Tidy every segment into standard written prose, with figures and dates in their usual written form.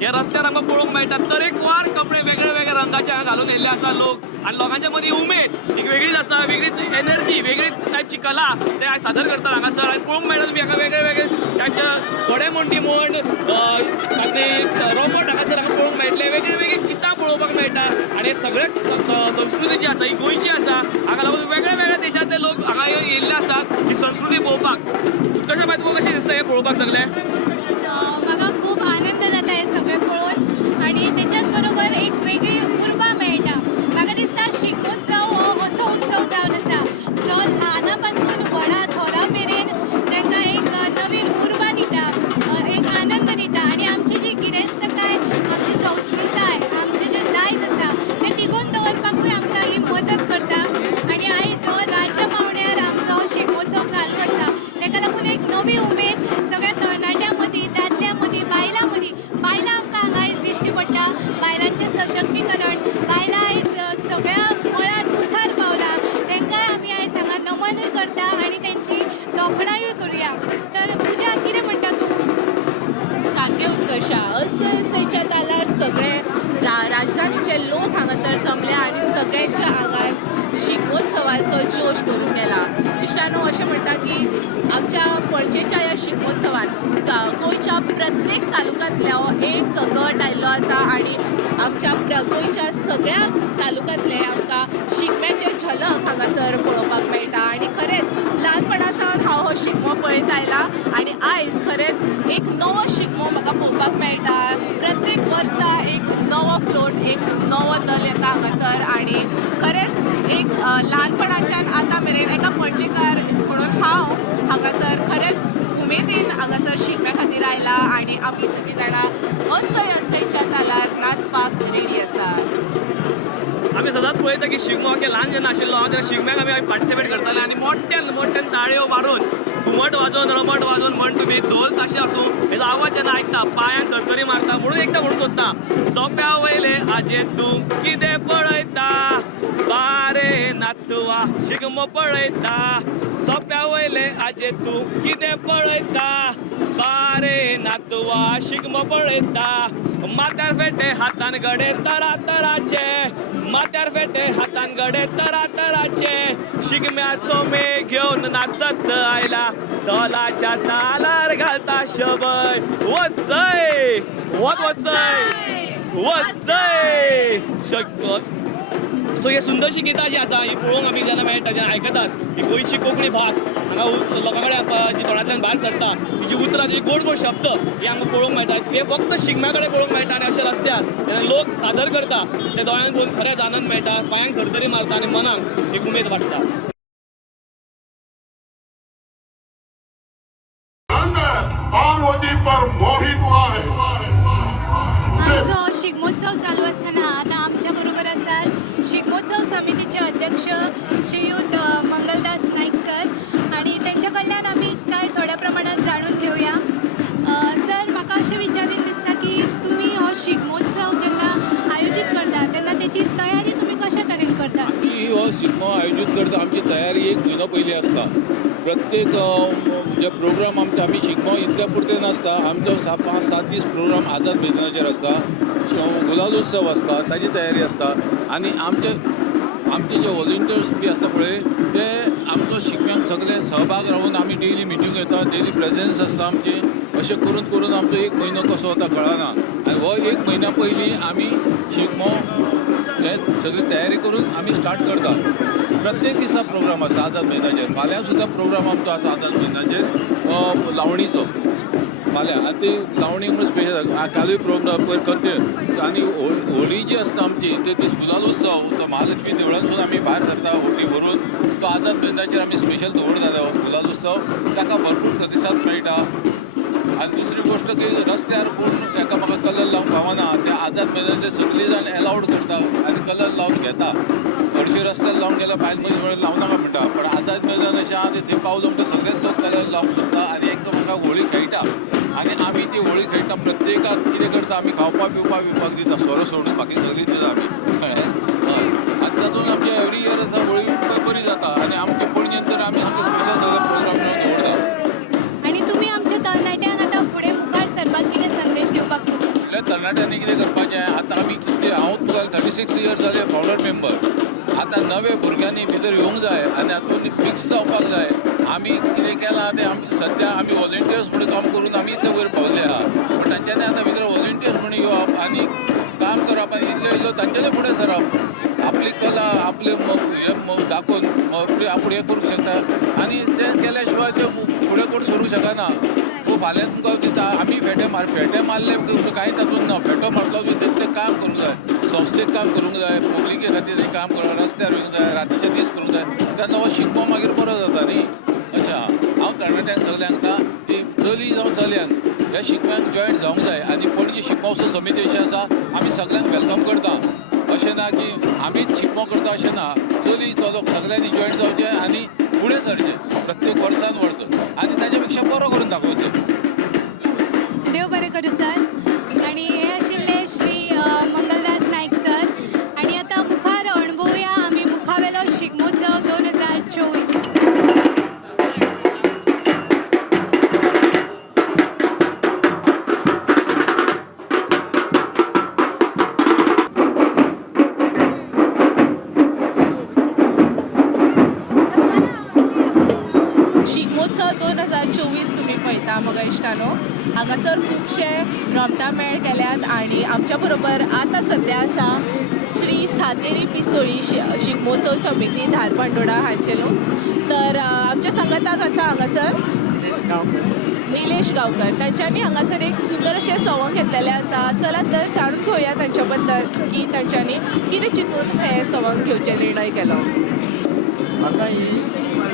हे रस्त्यार आमकां पळोवंक मेळटा तरेकवार कपडे वेगळे वेगळे रंगाचे हांगा घालून येयल्ले आसा लोक आनी लोकांच्या मदीं उमेद एक वेगळीच आसा वेगळीच एनर्जी वेगळीच टायपची कला ते आयज सादर करतात हांगासर आनी पळोवंक मेळटा तुमी हांगा वेगळे वेगळे टायपचे घोडेमोडणी म्हण आनी रोमट हांगासर हांगा पळोवंक मेळटले वेगळे वेगळे गितां पळोवपाक मेळटा आनी सगळे संस्कृती जी आसा ही गोंयची आसा हांगा लागून वेगळे वेगळे देशांतले लोक हांगा येयल्ले आसात ही संस्कृती पळोवपाक उत्कर्शा बाय तुका कशें दिसता हें पळोवपाक सगळें म्हाका खूप आनंद जाता हे सगळें पळोवन आनी तेच्याच बरोबर एक वेगळी उर्बा मेळटा म्हाका दिसता शिगमोत्सव हो असो उत्सव जावन आसा जो ल्हाना पासून व्हडा थोरा मेरेन जांकां एक नवीन उर्बा दिता एक आनंद दिता आनी आमची जी गिरेस्तकाय आमची संस्कृताय आमचे जे दायज आसा ते तिगोवन दवरपाकूय आमकां ही मजत करता आनी आयज हो राज्य पावण्यार आमचो हो शिगमोत्सव चालू आसा तेका लागून एक नवी उमेद सगळ्या तरणाट्यां मदीं दादल्यां मदीं बायलां आमकां हांगा आयज दिश्टी पडटा बायलांचें सशक्तीकरण बायलां आयज सगळ्या मळार मुखार पावला तांकांय आमी आयज हांगा नमनूय करता आनी तेंची तोखणायूय करुया तर पुजा कितें म्हणटा तूं सारकें उत्कर्शा असयच्या तालार सगळे राजधानीचे लोक हांगासर जमले आनी सगळ्यांच्या आंगार शिगमोत्सवाचो जोश भरून गेला इश्टानो अशें म्हणटा की आमच्या पणजेच्या ह्या शिगमोत्सवान गोंयच्या प्रत्येक तालुक्यांतलो एक गट आयिल्लो आसा आनी आमच्या गोंयच्या सगळ्या तालुक्यांतले आमकां शिगम्याचे झलक हांगासर पळोवपाक मेळटा आनी खरेंच ल्हानपणा सावन हांव हो शिगमो पळयत आयला आनी आयज खरेंच एक नवो शिगमो म्हाका पळोवपाक मेळटा प्रत्येक वर्सा एक नवो फ्लोट एक नवो दल येता हांगासर आनी खरेंच एक ल्हानपणाच्यान आतां मेरेन एका पणजेकार म्हणून हांव हांगासर खरेंच उमेदीन हांगासर शिगम्या खातीर आयला आनी आमी सगळीं जाणां असयच्या तालार नाचपाक रेडी आसात आमी सदांच पळयता की शिगमो की ल्हान जेन्ना आशिल्लो हांव तेन्ना शिगम्याक आमी पार्टिसिपेट करताले आनी मोठ्यान मोठ्यान ताळयो मारून घुमट वाजोवन रमट वाजोवन म्हण तुमी ढोल ताशे आसूं हेजो आवाज जेन्ना आयकता पांयान धरतरी मारता म्हणून एकदां म्हणून सोदता सोंप्या वयले आजे तूं कितें पळयता बारे नातवा शिगमो पळयता सोंप्या वयले आजे तूं कितें पळयता बारे नातवा शिगमो पळयता माथ्यार फेटे हातान गडे तरा तराचे माथ्यार फेटे हातान गडे तरा तराचे शिगम्याचो मेळ घेवन नाचत आयला ढोलाच्या तालार घालता शबय वचय वचय सो ही सुंदरशी गितां जी आसा ही पळोवंक आमी जेन्ना मेळटा जेन्ना आयकतात ही गोंयची कोंकणी भास हांगा लोकां कडेन जी तोंडांतल्यान भायर सरता ही जी उतरां जी गोड गोड शब्द हे आमकां पळोवंक मेळटात हे फक्त शिगम्या कडेन पळोवंक मेळटा आनी अशे रस्त्यार जेन्ना लोक सादर करता ते दोळ्यांत पळोवन खरेंच आनंद मेळटा पांयांक धरतरी मारता आनी मनाक एक उमेद वाटता पार्वती पर मोहित हुआ है आमचो शिगमोत्सव चालू आसतना आतां आमच्या बरोबर आसात शिगमोत्सव समितीचे अध्यक्ष श्रीयुत मंगलदास नाईक सर आणि त्यांच्या कडल्यान आमी काय थोड्या प्रमाणात जाणून घेऊया सर म्हाका अशें विचारीत दिसता की तुमी हो शिगमोत्सव जेन्ना आयोजीत करता तेन्ना तेची तयारी तुमी कशा तरेन करता आमी हो शिगमो आयोजीत करता आमची तयारी एक म्हयनो पयलीं आसता प्रत्येक जे प्रोग्राम आमी शिगमो इतल्या पुरते नासता आमचो 5-7 दीस प्रोग्राम आझाद मैदानाचेर आसता गुलाल उत्सव आसता ताची तयारी आसता आनी आमचे जे वॉलंटियर्स बी आसा पळय ते आमचो शिगम्याक सगळे सहभाग रावून आमी डेली मिटींग घेता डेली प्रेजेन्स आसता आमची अशें करून आमचो एक म्हयनो कसो वता कळना आनी हो एक म्हयन्या पयलीं आमी शिगमो हे सगळी तयारी करून आमी स्टार्ट करता प्रत्येक दिसा प्रोग्राम आसा आझाद मैदानाचेर फाल्यां सुद्दां प्रोग्राम आमचो आसा आझाद मैदानाचेर लावणीचो फाल्यां आनी ती लावणी म्हणून स्पेशल कालूय प्रोग्राम कंटिन्यू आनी होळी जी आसता आमची ते दीस गुलाल उत्सव तो महालक्ष्मी देवळांतसून आमी भायर सरता होटी भरून तो आझाद मैदानाचेर आमी स्पेशल दवरता गुलाल उत्सव ताका भरपूर प्रतिसाद मेळटा आनी दुसरी गोश्ट की रस्त्यार कोण एकामेकाक कलर लावंक पावना ते आझाद मैदानाचेर सगळीं जाण एलावड करता आनी कलर लावन घेता हरशीं रस्त्यार लावंक गेल्यार भायर मनीस वेळार लावं नाका म्हणटा पण आझाद मैदान अशें आहा थंय पावलो म्हणटा सगळेच लोक कलर लावंक सोदता आनी एकामेकाक होळी खेळटा आनी आमी ती होळी खेळटा प्रत्येकाक कितें करता आमी खावपाक पिवपाक दिता सोरो सोडून बाकी सगळीं दिता आमी हय आनी तातूंत आमचे एवरी इयर आतां होळी बरी जाता आनी आमचे पणजेन तर आमी सामके स्पेशल सगळे प्रोग्राम दवरता आणि तुम्ही आमच्या तरणाट्यांक आतां फुडें मुखार सरपाक कितें संदेश दिवपाक सोदता फुडल्या 6 इयर्स जाले फावंडर मेंबर. आतां नवे भुरग्यांनी भितर येवंक जाय आनी हातूंत फिक्स जावपाक जाय. आमी कितें केलां तें सद्या आमी वॉलंटियर्स म्हणून काम करून आमी इतले वयर पावले आहा. पण तांच्यांनी आतां भितर वॉलंटियर्स म्हणून येवप आनी काम करप आनी इल्लो तांच्यांनी फुडें सरप. आपली कला आपले हे दाखोवन आपूण हें करूंक शकता आनी तें केल्या शिवाय ते फुडें कोण सरूंक शकना. फाल्यां तुमकां दिसता आमी फेटे मारले कांय तातूंत ना. फेटो मारलो तें काम करूंक जाय, संस्थेक काम करूंक जाय, पब्लिके खातीर काम करूंक रस्त्यार येवंक जाय, रातीचे दीस करूंक जाय. तेन्ना हो शिकपो मागीर बरो जाता न्ही. अशें आहा. हांव तरणाट्यांक सगल्यांक सांगता की चली जावं चल्यान ह्या शिकव्यांक जॉयन जावंक जाय. आनी पणजी शिकमोत्सव समिती अशें आसा आमी सगल्यांक वेलकम करता. अशें ना की आमीच शिकमो करता अशें ना. चली चलोक सगल्यांनी जॉयन जावचें आनी फुडें सरचें प्रत्येक वर्सान वर्स आनी ताचे पेक्षा बरो करून दाखोवचें. देव बरें करूं सर. आणि हे आशिल्ले श्री मंगलदास नायक सर. आणि आता मुखार अणभवुया आमी मुखावेलो शिगमोत्सव 2024. शिगमोत्सव 2024 तुमी पळयता मगा इश्टानो. हांगासर खुबशे रोमटामेळ केल्यात आनी आमच्या बरोबर आतां सद्या आसा श्री सातेरी पिसोळी शिगमोत्सव समिती धारबांदोडा हांचे लोक. तर आमच्या संगताक आसा हांगासर निलेश गांवकर. तांच्यांनी हांगासर एक सुंदर अशें संवंग घेतलेलें आसा. चलात तर जाणून घेवया तांच्या बद्दल की तांच्यांनी कितें चिंतून हें संवंग घेवचे निर्णय केलो. म्हाका ही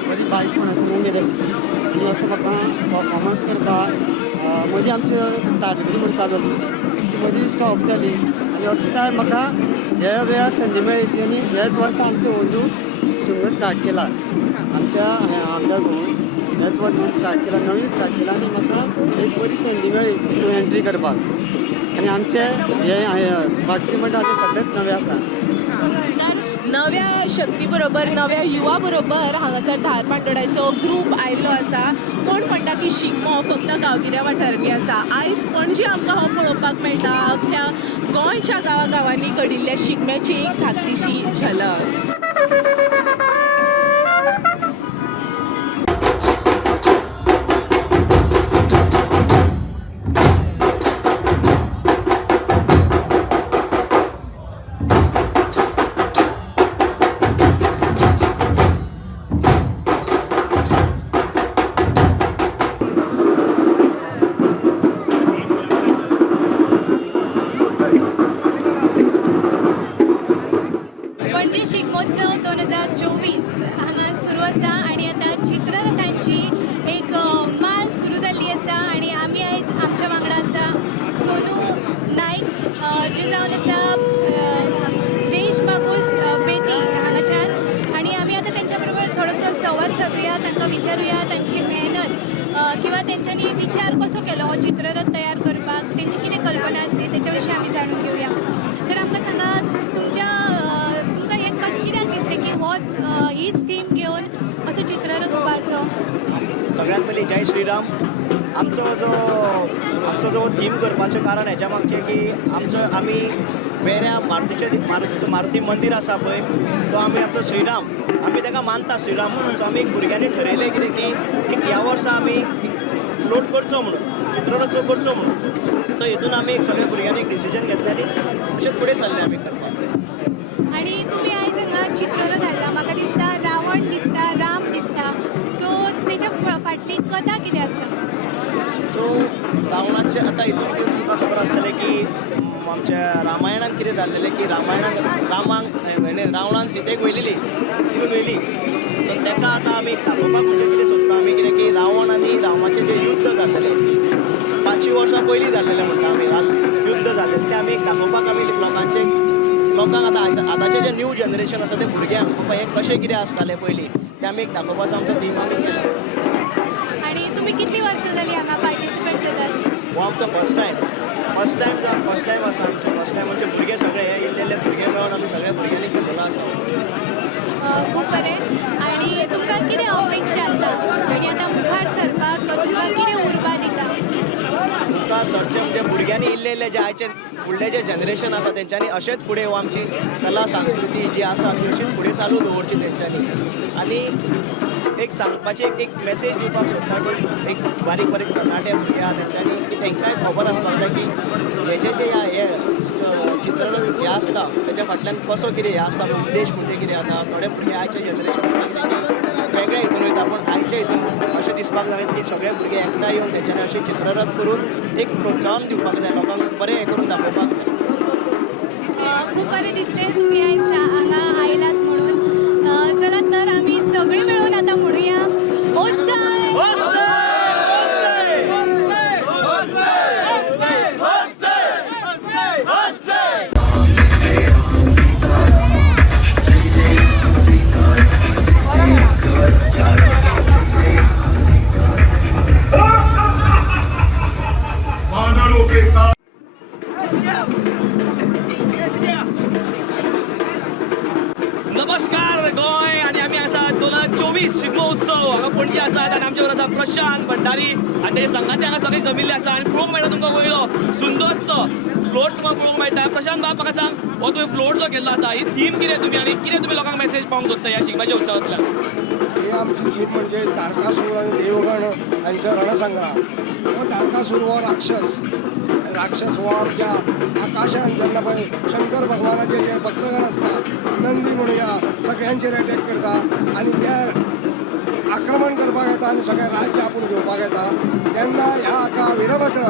बरी बायक म्हण अशी उमेद आशिल्ली आनी असो म्हाका परफॉर्मन्स करपाक मदीं आमचे तालगडी म्हण चालू आसली ती मदीं स्टॉप जाली आनी असो टायम म्हाका हे वेळार संदी मेळ्ळी अशी आनी हेच वर्सा आमचे अंदू शिगमो स्टार्ट केला. आमच्या आमदार भोवन हेच वर्स स्टार्ट केला, नवीन स्टार्ट केला आनी म्हाका एक बरी संदी मेळ्ळी तितून एंट्री करपाक. आनी आमचे हे पार्टिसिपंट आहा ते सगळेच नवे आसा. नव्या शक्ती बरोबर नव्या युवा बरोबर हांगासर धारबांदोड्याचो ग्रूप आयिल्लो आसा. कोण म्हणटा की शिगमो फक्त गांवगिऱ्या वाठारांनी आसा. आयज पणजे आमकां हो पळोवपाक मेळटा. अख्ख्या गोंयच्या गांवागांवांनी घडिल्ल्या शिगम्याची एक धाकटीशी झलक. पणजी शिगमोत्सव 2024 हांगा सुरू आसा आनी आतां चित्ररथांची एक माळ सुरू जाल्ली आसा. आनी आमी आयज आमच्या वांगडा आसा सोनू नायक जे जावन आसा रेश मागूस बेती हांगाच्यान. आनी आमी आतां तेंच्या बरोबर थोडोसो संवाद सादुया, तांकां विचारुया तांची मेहनत किंवा तेंच्यांनी विचार कसो केलो हो चित्ररथ तयार करपाक, तेंची कितें कल्पना आसली तेच्या विशीं आमी जाणून घेवया. तर आमकां सांगा तुमच्या तुमकां हें कशें कित्याक दिसलें की होच हीच थीम घेवन असो चित्ररथ उबारचो. सगळ्यात पयलीं जय श्रीराम. आमचो जो थीम करपाचें कारण हेच्या मागचें की आमी वेऱ्या मारुती मंदिर आसा पळय तो आमी आमचो श्रीराम आमी ताका मानता श्रीराम म्हणून. सो आमी एक भुरग्यांनी ठरयलें कितें की एक ह्या वर्सा आमी फ्लोट करचो म्हणून चित्ररथ करचो म्हणून. सो हितून आमी एक सगळ्या भुरग्यांनी एक डिसिजन घेतलें आनी अशें फुडें सरले आमी करपाक. आनी तुमी आयज हांगा चित्ररथ हाडला. म्हाका दिसता रावण दिसता, राम दिसता. सो तेच्या फाटली कथा कितें आसा? सो रावणाचे आतां हितून कितें तुमकां खबर आसतलें की आमच्या रामायणान कितें जाल्लेलें की रामायणान रावणान सीतेक वयलेली तितून वयली. सो ताका आतां आमी दाखोवपाक म्हणजे कितें सोदता आमी कितें की रावण आनी रामाचें जें युध्द जाल्लेलें 500 वर्सां पयलीं जाल्लेलें म्हणटा आमी युध्द जाल्लें तें आमी दाखोवपाक आमी लोकांक आतांचें जें न्यू जनरेशन आसा ते भुरग्यांक बाबा हें कशें कितें आसतालें पयलीं तें आमी एक दाखोवपाचो आमचो थीम आमी केलो. आनी तुमी कितलीं वर्सां जालीं हांगा पार्टिसिपेट जातात? हो आमचो फर्स्ट टायम आसा आमचो. फर्स्ट टायम म्हणजे भुरगे सगळे हे इल्ले भुरगे मेळून आमी सगळ्या भुरग्यांनी केलेलो आसा. खूब बरें. आनी तुमकां कितें अपेक्षा आसा आनी आतां मुखार सरपाक तुमकां कितें उर्बा दिता? मुखार सरचें म्हणजे भुरग्यांनी इल्ले जे आयचे फुडले जे जनरेशन आसा तेंच्यांनी अशेंच फुडें हो आमची कला संस्कृती जी आसा ती अशीच फुडें चालू दवरची तेंच्यांनी. आनी एक सांगपाची एक मेसेज दिवपाक सोदता की एक बारीक बारीक तरणाटे भुरगे आहा तेंच्यांनी की तेंकांय खबर आसपाक जाय की जे हे चित्रकला हे आसता तेच्या फाटल्यान कसो कितें हे आसता उद्देश म्हणजे कितें आसा. थोडे भुरगे आयचे जनरेशन सांगले की वेगळे हितून वयता पूण आयचे हितून अशें दिसपाक जाय की सगळे भुरगे एकठांय येवन तेंच्यांनी अशें चित्ररथ करून एक प्रोत्साहन दिवपाक जाय लोकांक बरें हें करून दाखोवपाक जाय. खूप बरे दिसले तुम्ही आज हांगा आयलात म्हणून. चला तर आम्ही सगळी मिळून आता म्हणूया ओसाय. वानरों के साथ नमस्कार गोंय आणि आम्ही आसा 2024 शिगमो उत्सव हांगा पणजी आसात आणि आमच्या बरोबर आसा प्रशांत भंडारी आणि तेजे संगाती हांगा सगळे जमिल्ले आसा आणि पळोवंक मेळटा तुमकां वयलो सुंदरसो फ्लोट तुमकां पळोवंक मेळटा. प्रशांत बाब म्हाका सांग हो तुवें फ्लोट जो केल्लो आसा ही थीम कितें तुमी आणि कितें तुमी लोकांक मेसेज पावंक सोदता ह्या शिगम्याच्या उत्सवांतल्यान? ही आमची गीत म्हणजे तारकासूर आणि देवगण यांचा रणसंग्राम. हो तारकासूर हो राक्षस हो आमच्या आकाशान जेन्ना पळय शंकर भगवानाचे जे भक्तगण असता नंदी म्हणुया सगळ्यांचेर अटॅक करता आणि त्या आक्रमण करपाक येता आणि सगळें राज्य आपूण घेवपाक येता तेन्ना ह्या हाका वीरभद्र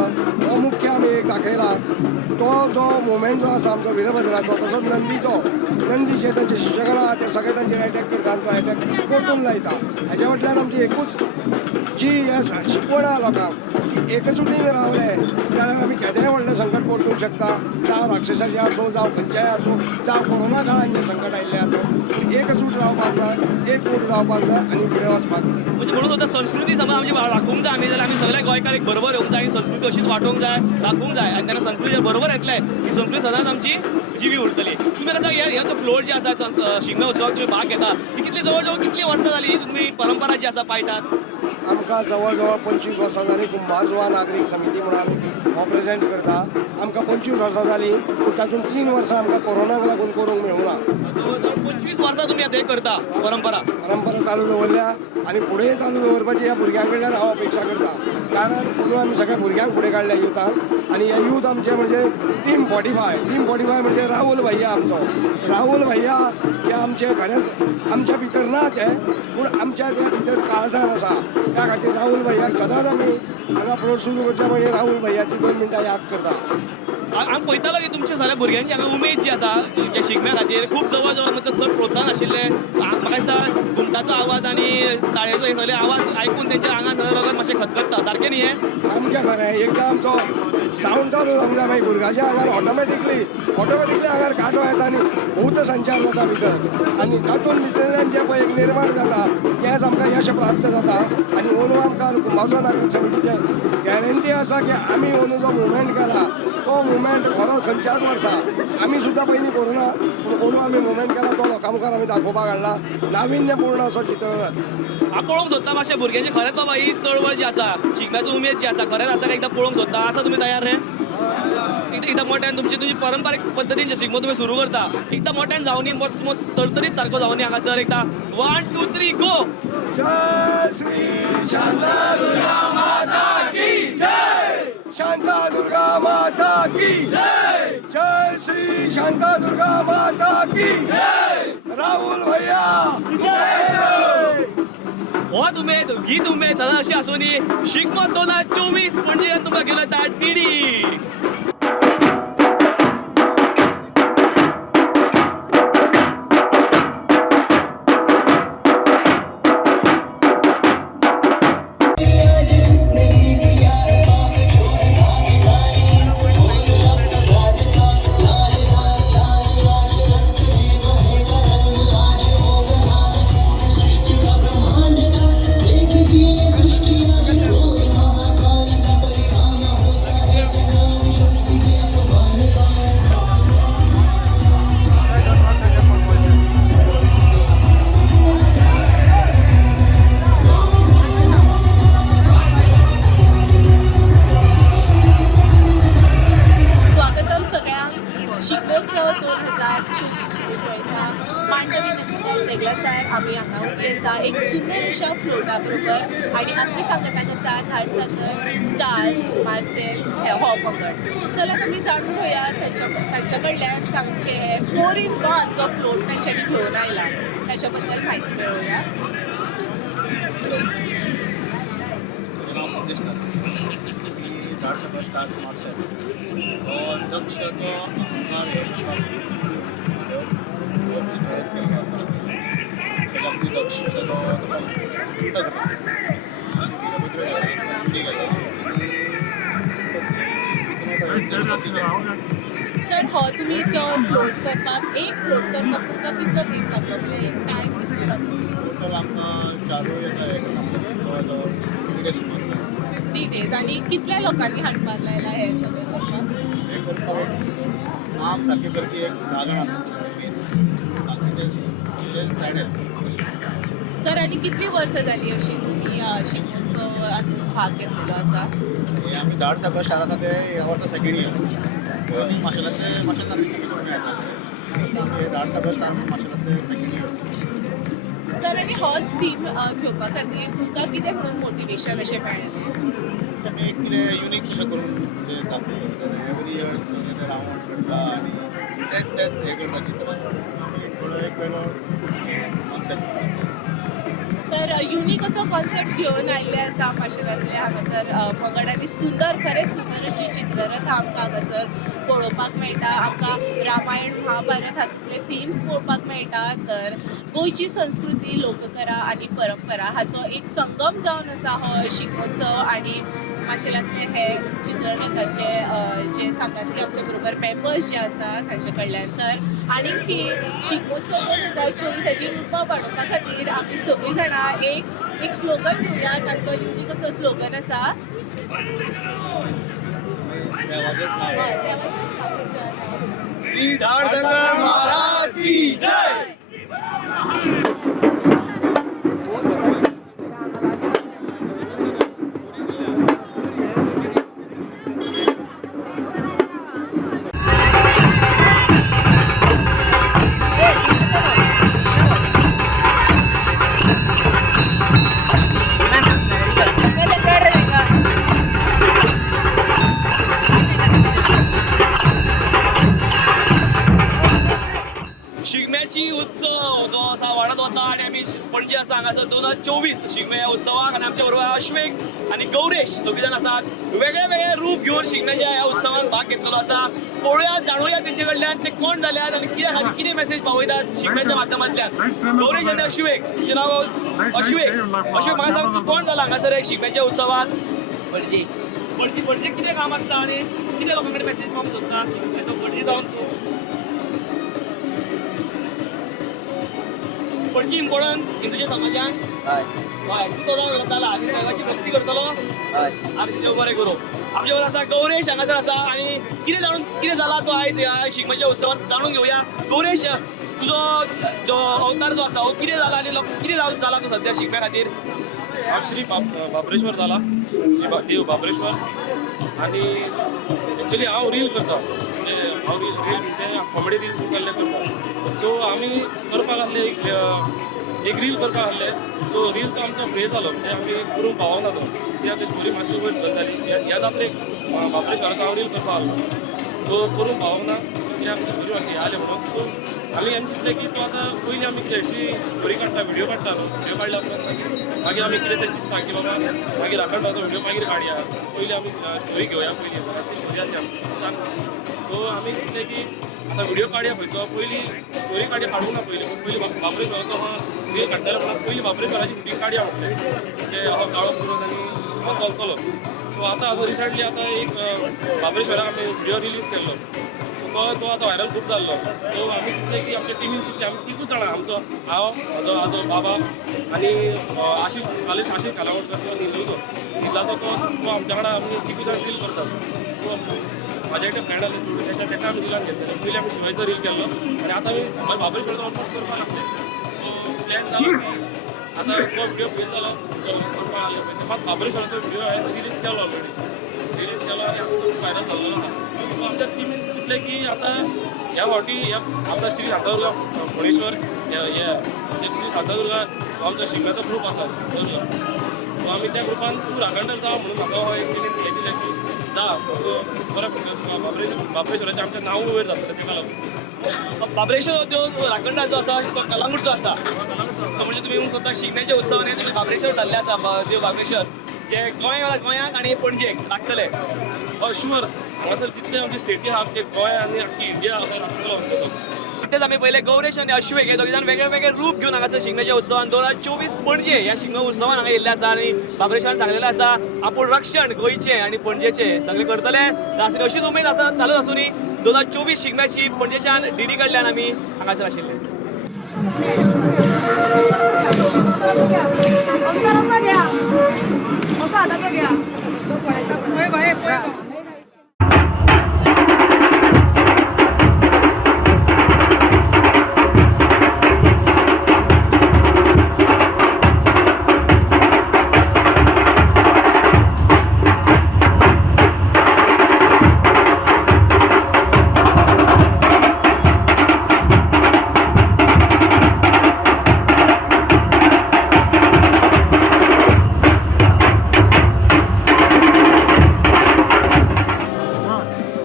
हो मुख्य आमी एक दाखयला. तो जो मुवमेंट जो आसा आमचो वीरभद्राचो तसोच नंदीचे तांचे शिष्यगण आहा ते सगळे तांचेर अटॅक करता आनी तो अटॅक परतून लायता. हेज्या फाटल्यान आमची एकूच जी हे शिकवण आहा लोकांक की एकजुटीन रावले जाल्यार आमी केदेंय व्हडलें संकट परतूंक शकता. जावं राक्षसाचें आसूं जावं खंयचेंय आसूं जावं कोरोना काळान जें संकट आयिल्लें आसूं एकजूट रावपाक जाय एकवट जावपाक जाय आनी फुडें वचपाक जाय. म्हणजे म्हणून होता संस्कृती समज आमची राखूंक जाय आमी जाल्यार आमी सगळे गोंयकार एक बरोबर येवंक जाय. संस्कृती अशीच वाटोवंक जाय राखूंक जाय आणि तेन्ना संस्कृती बरोबर येतले ही संस्कृती सदांच आमची जिवी उरतली. तुम्ही कसं हे जो फ्लोट जे आसा शिगम्या उत्सवाक तुम्ही भाग घेता ही कितली जवळ जवळ कितली वर्सां जाली ही तुम्ही परंपरा जी आसा पाळटात? आमकां जवळ जवळ 25 वर्सां जालीं. कुंभार जुवा नागरीक समिती म्हणून आमी हो प्रेजेंट करता. आमकां 25 वर्सां जालीं पूण तातूंत 3 वर्सां आमकां कोरोनाक लागून करूंक मेळुना. 25 वर्सां तुम्ही आता हे करता परंपरा चालू दवरल्या आणि फुडें चालू दवरपाची ह्या भुरग्यां कडल्यान हांव अपेक्षा करता. कारण म्हणून आमी सगळ्या भुरग्यांक फुडें काडल्या युथांक आणि हे यूथ आमचे म्हणजे टीम 45 म्हणजे राहुल भैया आमचो. राहुल भैया जे आमचे खरेंच आमच्या भितर ना ते पूण आमच्या त्या भितर काळजान आसा. त्या खातीर राहुल भैयाक सदांच आमी हांगा फ्लोट सुरू करच्या म्हणजे राहुल भैयाची 2 मिनटां याद करता. हांव पळयतालो की तुमच्या सगळ्या भुरग्यांची हांगा उमेद जी आसा ह्या शिगम्या खातीर खूब जवळ जवळ मतलब चड प्रोत्साहन आशिल्लें. म्हाका दिसता घुमटाचो आवाज आनी ताळयेचो हे सगळे आवाज आयकून तेंच्या आंगान सगळें रगत मातशें खतखत्ता. सारकें न्ही हें? सामकें खरें. एकदां आमचो सावंड चालू जावंक जाय मागीर भुरग्याच्या आंगार ऑटोमॅटिकली आंगार कांटो येता आनी भूत संचार जाता भितर आनी तातूंत भितरल्यान जें पळय एक निर्माण जाता तेंच आमकां यश प्राप्त जाता. आनी अंदू आमकां कुंभारजुवा नागरीक समितीचे गॅरंटी आसा की आमी अंदू जो मुवमेंट केला तो मुवमेंट खरो खंयच्याच वर्सा आमी सुद्दां पयलीं करुना पूण अंदू आमी मुवमेंट केला तो लोकां मुखार आमी दाखोवपाक हाडला नाविन्यपूर्ण असो चित्ररथ. हांव पळोवंक सोदता मातशें भुरग्यांची खरेंच बाबा ही चळवळ जी आसा शिगम्याची उमेद जी आसा खरेंच आसा एकदां पळोवंक सोदता. आसा तुमी तयार रे? एकदां मोठ्यान तुमची पारंपारीक पद्दतीन जे शिगमो तुमी सुरू करता एकदां मोठ्यान जावं न्ही मस्त तरतरीत सारको जावं न्ही हांगासर एकदां 1 2 3 गो. जय श्री शांतादुर्गा माता की जय. शांतादुर्गा माता की जय. जय श्री शांतादुर्गा माता की जय. राहुल भैया हो उमेद गीत उमेद सदां अशी आसूं न्ही. शिगमो 2024 पणजे तुमकां घेवन येता DD. गर्दी आसा एक सुंदर अशा फ्लोटा बरोबर आणि आमची सांगता आसा धाडसाकर स्टार्स मार्सेल हो पंगड. चला तुम्ही जाणून घेऊया तांच्या कडल्यान तांचे 4-in-1 जो फ्लोट तांच्यांनी घेऊन आयला त्याच्या बद्दल माहिती मेळवूया. माझं नाव संदेश धाडसाकर स्टार्स मार्सेल हो दक्ष तो आमदार चित्रित केल्लो आसा. तेच्या दक्ष सर हो तुम्ही जो फ्लोट करपाक एक फ्लोट करपाक तुमकां कितलो दीस लागलो म्हणजे टायम कितलो लागलो? टोटल आमकां चारूय येता 50 days आणि कितल्या लोकांनी हातभार लायला हे सगळें करपाक? हे करपाक काम सारकें करपी एक 10 जाण आसा. सर आणि कितली वर्सां जाली अशी तुम्ही शिगमोत्सवात भाग घेतलेलो आसा? हे आमी धाडसाकर स्टार आसा ते ह्या वर्सा सेकेंड इयर माशेलांतले तुमी येता आमी धाडसाकर स्टार माशेलांतले सेकेंड इयर. सर आणि होच थीम घेवपा खातीर तुमकां कितें म्हणून मोटिवेशन अशें मेळ्ळें? आमी एक कितें युनीक कशें करून दाखयलें. एवरी इयर ते रावंड करता आनी तेच हे करता चित्रां आमी थोडो एक वेगळो कॉन्सेप्ट. तर युनीक असो कॉन्सेप्ट घेवन आयिल्ले आसा माशेलांतले हांगासर पंगड आनी सुंदर खरेंच सुंदर अशी चित्ररथ आमकां हांगासर पळोवपाक मेळटा. आमकां रामायण महाभारत हातूंतले थिम्स पळोवपाक मेळटा. तर गोंयची संस्कृती लोककला आनी परंपरा हाचो एक संगम जावन आसा हो शिगमोत्सव आनी माशेलांतले हे चित्ररथाचे जे सांगातले आमचे बरोबर मेंबर्स जे आसा तांचे कडल्यान. तर आनीक ही शिगमोत्सव 2024 उर्बा वाडोवपा खातीर आमी सगळीं जाणां एक स्लोगन दिवया. तांचो युनीक असो स्लोगन आसा श्री धाडसाकर महाराज की जय. शिगम्याची उत्सव जो असा वाढत होता आणि आम्ही पणजे असा हांगासर 2024 शिगम्या ह्या उत्सवाक आणि आमच्या बरोबर अश्वेक आणि गौरेश दोघी जाण आसात. वेगळे वेगळे रूप घेऊन शिगम्याच्या ह्या उत्सवात भाग घेतलेलो आसा. पळोवया जाणूया तेंचे कडल्यान ते कोण जाल्यात आणि कित्या खातीर कितें मेसेज पावयतात शिगम्याच्या माध्यमांतल्यान. गौरेश आनी अश्वेक तुजें नांव अश्वेक म्हाका सांग तूं कोण जाला हांगासर एक शिगम्याच्या उत्सवात? पणजे पणजे कितें काम आसता आनी कितें लोकां कडेन मेसेज पावंक सोदता पणजे जावन तूं? पणजी इम्पॉर्टंट हिंदूच्या समाजान हय तूं तो जाता आनी देवाची भक्ती करतलो आनी देव बरें करूं. आमच्या बरोबर आसा गौरेश हांगासर आसा आनी कितें जाला तो आयज ह्या शिगम्याच्या उत्सवात जाणून घेवया. गौरेश तुजो जो अवतार जो आसा हो कितें जाला आनी कितें जाला तूं सद्या शिगम्या खातीर? हांव श्री बाबरेश्वर जाला श्री देव बाबरेश्वर आनी एक्चुली हांव रील करता म्हणजे हांव रील ते कॉमेडी रील्स केल्ले करता. सो आमी करपाक आसले एक रील करपाक आसले. सो रील तो आमचो फेल जालो म्हणजे आमी करूंक पावना तो कित्याक ते स्टोरी मातशी वयर जाली. ह्याच आपले बाबरेश्वराचो हांव रील करपाक आसलो. सो करूंक पावना कित्याक आमची स्टोरी मातशी आले म्हणून. सो आमी आमी चिंतलें की तो आतां पयलीं आमी कितेंची स्टोरी काडटा व्हिडिओ काडटा व्हिडिओ काडल्या उपरांत मागीर आमी कितें तें चिंतता की बाबा मागीर राखणदाचो व्हिडिओ मागीर काडया. पयलीं आमी स्टोरी घेवया पयलीं स्टोरी आसा. सो आमी चिंतलें की आतां व्हिडिओ काडया खंयचो पयलीं स्टोरी काडया काडूंक ना पयलीं बाबरेश्वराचो हो रील काडटालो म्हणून पयलीं बाबरेश्वराची स्टोरी काडया म्हटलें म्हणजे हो काळो पुरोत आनी हो चलतलो. सो आतां हाजो रिसंटली आतां एक बाबरेश्वराक आमी व्हिडिओ रिलीज केल्लो. तो आतां व्हायरल खूब जाल्लो. सो आमी चिंतलें की आमच्या टिमीन चिंतलें आमी तिगूच जाणां आमचो हांव म्हजो आजो बाबा आनी आशीश कालावडकर तो निलाचो तो आमच्या वांगडा आमी तिगूच जाण रील करतात. सो म्हाज्या एकट्या फ्रेंड आसले चोडू तेका आमी रिलान घेतले. पयलीं आमी शिवायचो रील केल्लो आनी आतां आमी बाबरेश्वराचो ऑलमोस्ट करपाक लागले. सो प्लॅन जालो की आतां तो व्हिडिओ फेल जालो तो करपाक लागले पळय मात बाबरेश्वराचो व्हिडिओ हांवें रिलीज केलो ऑलरेडी रिलीज केलो आनी आतां तो व्हायरल जाल्लो आसा. सो आमच्या टिमीन चिंतलें की आतां ह्या फावटी आमचा श्री शांतादुर्गा भुवनेश्वर हे श्री शांतादुर्गा आमचा शिगम्याचा ग्रूप आसा सो आमी त्या ग्रुपान तूं राखणदार जावं म्हणून म्हाका हो एक हे दिलें की जा सो बरें बाबरेश्वराचें आमचें नांव वयर जातलें तेका लागून बाबरेश्वर हो त्यो राखणदार जो आसा तो कलांगूटचो आसा सो म्हणजे तुम्ही स्वता शिगम्याच्या उत्सवाने तुम्ही बाबरेश्वर धरले आसा देव बाबरेश्वर जे गोंयाक आनी पणजेक लागतले हय शुअर हांगासर जितले आमचे स्टेटी आहा ते गोंय आनी आख्खी इंडिया लागतलो तो इथेच आम्ही पहिले गौरेश आणि अश्वेक हे दोघे जण वेगळे वेगळे रूप घेऊन हांगासर शिगम्याच्या उत्सवान 2024 पणजे या शिगम्या उत्सवान हांगा येयल्ले आसा आणि बाबरेश्वरान सांगलेलें आसा आपूण रक्षण गोंयचे आणि पणजेचे सगळे करतले आसली अशीच उमेद आसा चालूच आसूनी 2024 शिगम्याची पणजेच्यान डीडी कडल्यान आमी हांगासर आशिल्ले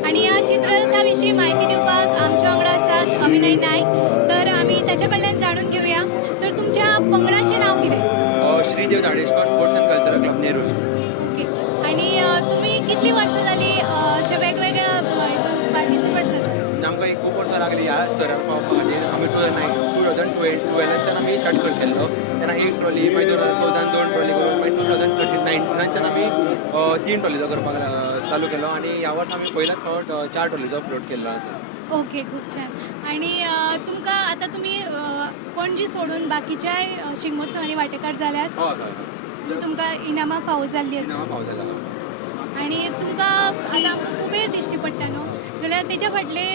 आणि या चित्ररथाविषयी माहिती दिवपाक आमच्या वांगडा आसात अभिनय नायक तर आम्ही त्याच्या कडल्यान जाणून घेऊया तर तुमच्या पंगडाचें नाव कितें Shri Dev Dhadeshwar sports and cultural club Nerul आणि तुम्ही कितली वर्सां जाली अशे वेगवेगळ्या पार्टिसिपेट जाता आमकां एक खूब वर्सां लागली ह्या स्तरार पावपा खातीर आमी 2012च्यान आमी स्टार्ट केल्लो तेन्ना एक ट्रॉली मागीर 2014 2 ट्रॉली करून मागीर 2019च्यान आमी 3 ट्रॉलीचो करपाक चालू केलो आणि ह्या वर्सा आमी पयल्याच फावट 4 ट्रॉलीचो फ्लोट केल्लो आसा ओके खूप छान आणि तुमकां आतां तुमी पणजी सोडून बाकीच्याय शिगमोत्सवांनी वांटेकार जाल्यार हय हय तुमकां इनामां फावो जाल्ली आसा नांवां फावो जाला आणि तुमकां आतां आमकां कुबेर दिश्टी पडटा न्हू जाल्यार तेच्या फाटले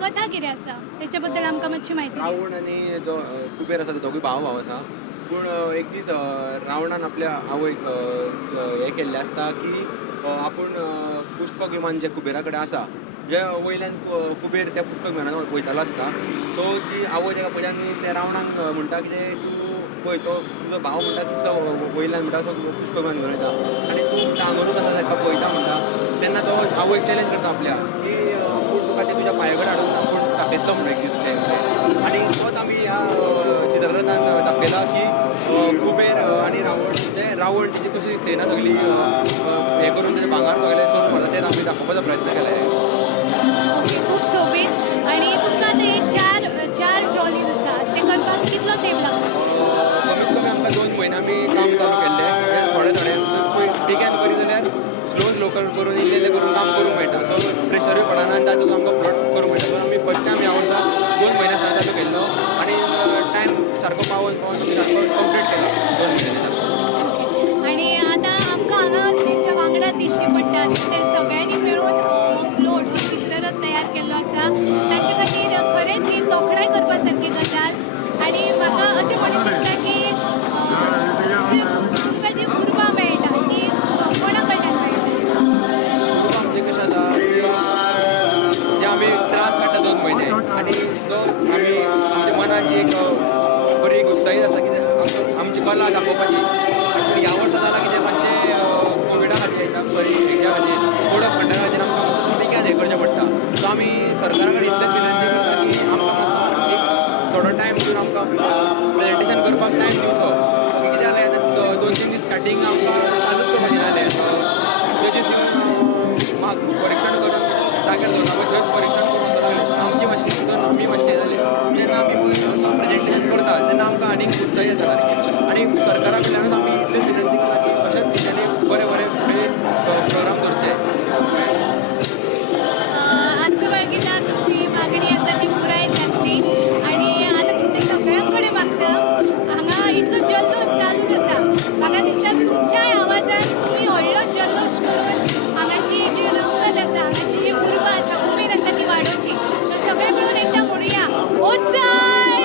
कथा कितें आसा तेच्या बद्दल आमकां मातशी म्हायती दी. रावण आनी जो कुबेर आसा तो दोगूय भाव आसा पूण एक दीस रावणान आपल्या आवयक हें केल्लें आसता की आपूण पुष्पक विमान जें कुबेरा कडेन आसा जे वयल्यान कुबेर त्या पुष्पक विमानान वयतालो आसता सो ती आवय तेका पयल्यान त्या रावणाक म्हणटा कितें तूं पळय तो तुजो भाव म्हणटा तितलो वयल्यान म्हणटा तो पुष्पक विमान घेवन वयता आनी तूं टांगरूच आसा ताका पळयता म्हणटा तेन्ना तो आवयक चॅलेंज करता आपल्या की पूण तुका ते तुज्या पांया कडेन हाडून आपूण दाखयतलो म्हणून एक दीस तें आनी तोच आमी ह्या चित्ररथान दाखयला की कुबेर आनी रावण तेजी कशी दिसना सगळी हें करून तेजे भांगार सगळें चोरून व्हरता तें आमी दाखोवपाचो प्रयत्न केला खूब सोबीत आणि तुमकां ते चार ट्रॉलीज आसा ते करपाक कितलो तेंप लागता कमीत कमी आमकां 2 म्हयने आमी काम चालू केल्लें थोडे बेगीन करी जाल्यार स्लो करून इल्लें करून काम करूंक मेळटा सो प्रेशरूय पडना आनी तातूंत आमकां फ्लोट करूंक मेळटा सो आमी फर्स्ट टायम ह्या वर्सा 2 म्हयन्या सारको चालू केल्लो आनी टायम सारको पावोन आमी सारको कंप्लीट केलो 2 म्हयन्यांनी सारको आणि आतां आमकां हांगा तेंच्या वांगडा दिश्टी पडटा ते सगळ्यांनी मेळून फ्लोट हो चित्ररथ तयार केल्लो आसा तांचे खातीर खरेंच ही तोखणाय करपा सारकी गजाल आणि म्हाका अशें म्हणून दिसता की तुमकां जी उर्बा मेळटा ती कोणा कडल्यान मेळटा आमचें कशें आसा की जे आमी त्रास काडटा 2 म्हयने आनी जो आमी आमच्या मनान जी एक बरी एक उत्साहीत आसा कितें आमची कला दाखोवपाची पूण ह्या वर्सा जालां कितें मातशें कोविडा खातीर सॉरी हेज्या खातीर कोविड फंडा खातीर आमकां बेगीन हें करचें पडटा सो आमी सरकारा कडेन इतलेंच विनंती करता की आमकां मातसो थोडो टायम दिवन आमकां प्रेजेंटेशन करपाक टायम दिवचो कितें जालें आतां 2-3 दीस स्टार्टींग आमकां चालूच करपाचें जालें जजीस म्हाक परीक्षण करून जाग्यार दवरना थंय परीक्षण करून वचूंक लागलें आमची मातशी तितून आमी मातशें जालें जेन्ना आमी प्रेजेंटेशन करता तेन्ना आमकां आनीक उत्साही येता सारकें आनी सरकारा कडल्यानूच आमी इतलेच विनंती करता की अशेंच दिशांनी बरे फुडें प्रोग्राम धरचे आस्त वळखीता तुमची मागणी आसा ती पुराय जातली आणि आतां तुमच्या सगळ्यां कडेन मागता हांगा इतलो जल्लोश चालूच आसा म्हाका दिसता तुमच्याय आवाजान तुमी व्हडलो जल्लोश करून हांगाची जी रंगत आसा हांगाची जी उर्बा आसा उमेद आसा ती वाडोवची तर सगळे मिळून एकदां म्हणुया ओसाय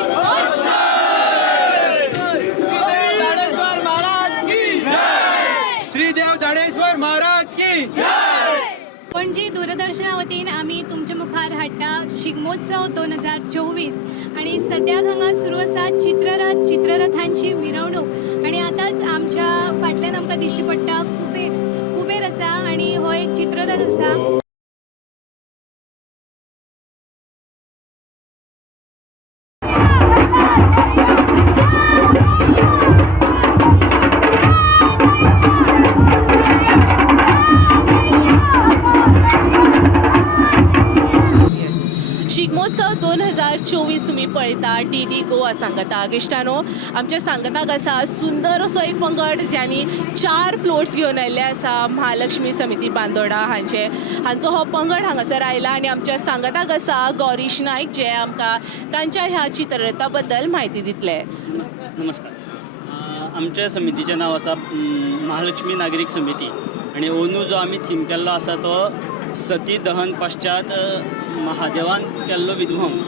श्री देव धाडेश्वर महाराज की पणजी दूरदर्शना वतीन आमी तुमच्या मुखार हाडटा शिगमोत्सव 2024 आणि सद्याक हांगा सुरू आसा चित्ररथांची मिरवणूक आणि आतांच आमच्या फाटल्यान आमकां दिश्टी पडटा कुबेर आसा आणि हो एक चित्ररथ आसा. शिगमोत्सव 2024 तुम्ही पळयता DD गोवा सांगता इश्टानो. आमच्या सांगताक आसा सुंदर असो एक पंगड ज्यांनी 4 फ्लोट्स घेवन आयिल्ले आसा महालक्ष्मी समिती बांदोडा हांचो हो पंगड हांगासर आयला आणि आमच्या सांगताक आसा गौरीश नायक जे आमकां तांच्या ह्या चित्ररथा बद्दल म्हायती दितले. नमस्कार. आमच्या समितीचें नांव आसा महालक्ष्मी नागरीक समिती आणि अंदू जो आमी थीम केल्लो आसा तो सती दहन पश्चात महादेवान केल्लो विध्वंस.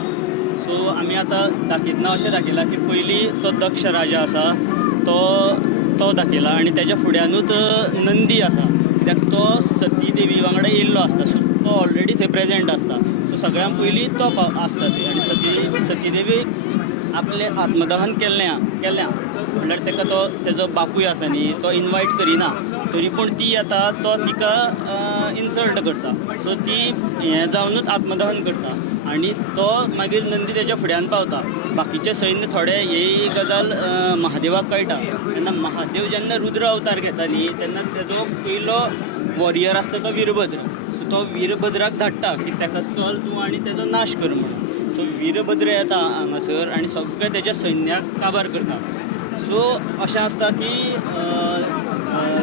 सो आमी आतां दाखयतना अशें दाखयलां की पयलीं तो दक्ष राजा आसा तो दाखयला आनी तेज्या फुड्यानूच नंदी आसा कित्याक तो सती देवी वांगडा येयल्लो आसता. सो तो ऑलरेडी थंय प्रेजेंट आसता. सो सगळ्यां पयलीं तो आसता थंय आनी सती देवी आपलें आत्मदहन केल्ल्या म्हणल्यार ताका तेजो बापूय आसा न्ही तो इनवायट करिना तरी पूण ती येता तो तिका इन्सल्ट करता. सो ती हें जावनूच आत्मदहन करता आनी तो मागीर नंदी तेज्या फुड्यान पावता. बाकीचे सैन्य थोडे ही गजाल महादेवाक कळटा. तेन्ना महादेव जेन्ना रुद्र अवतार घेता न्ही तेन्ना तेजो पयलो वॉरियर आसता तो वीरभद्र. सो तो वीरभद्राक धाडटा की ताका चल तूं आनी तेजो नाश कर म्हणून. सो वीरभद्र येता हांगासर आनी सगळे तेज्या सैन्याक काबार करता. सो अशें आसता की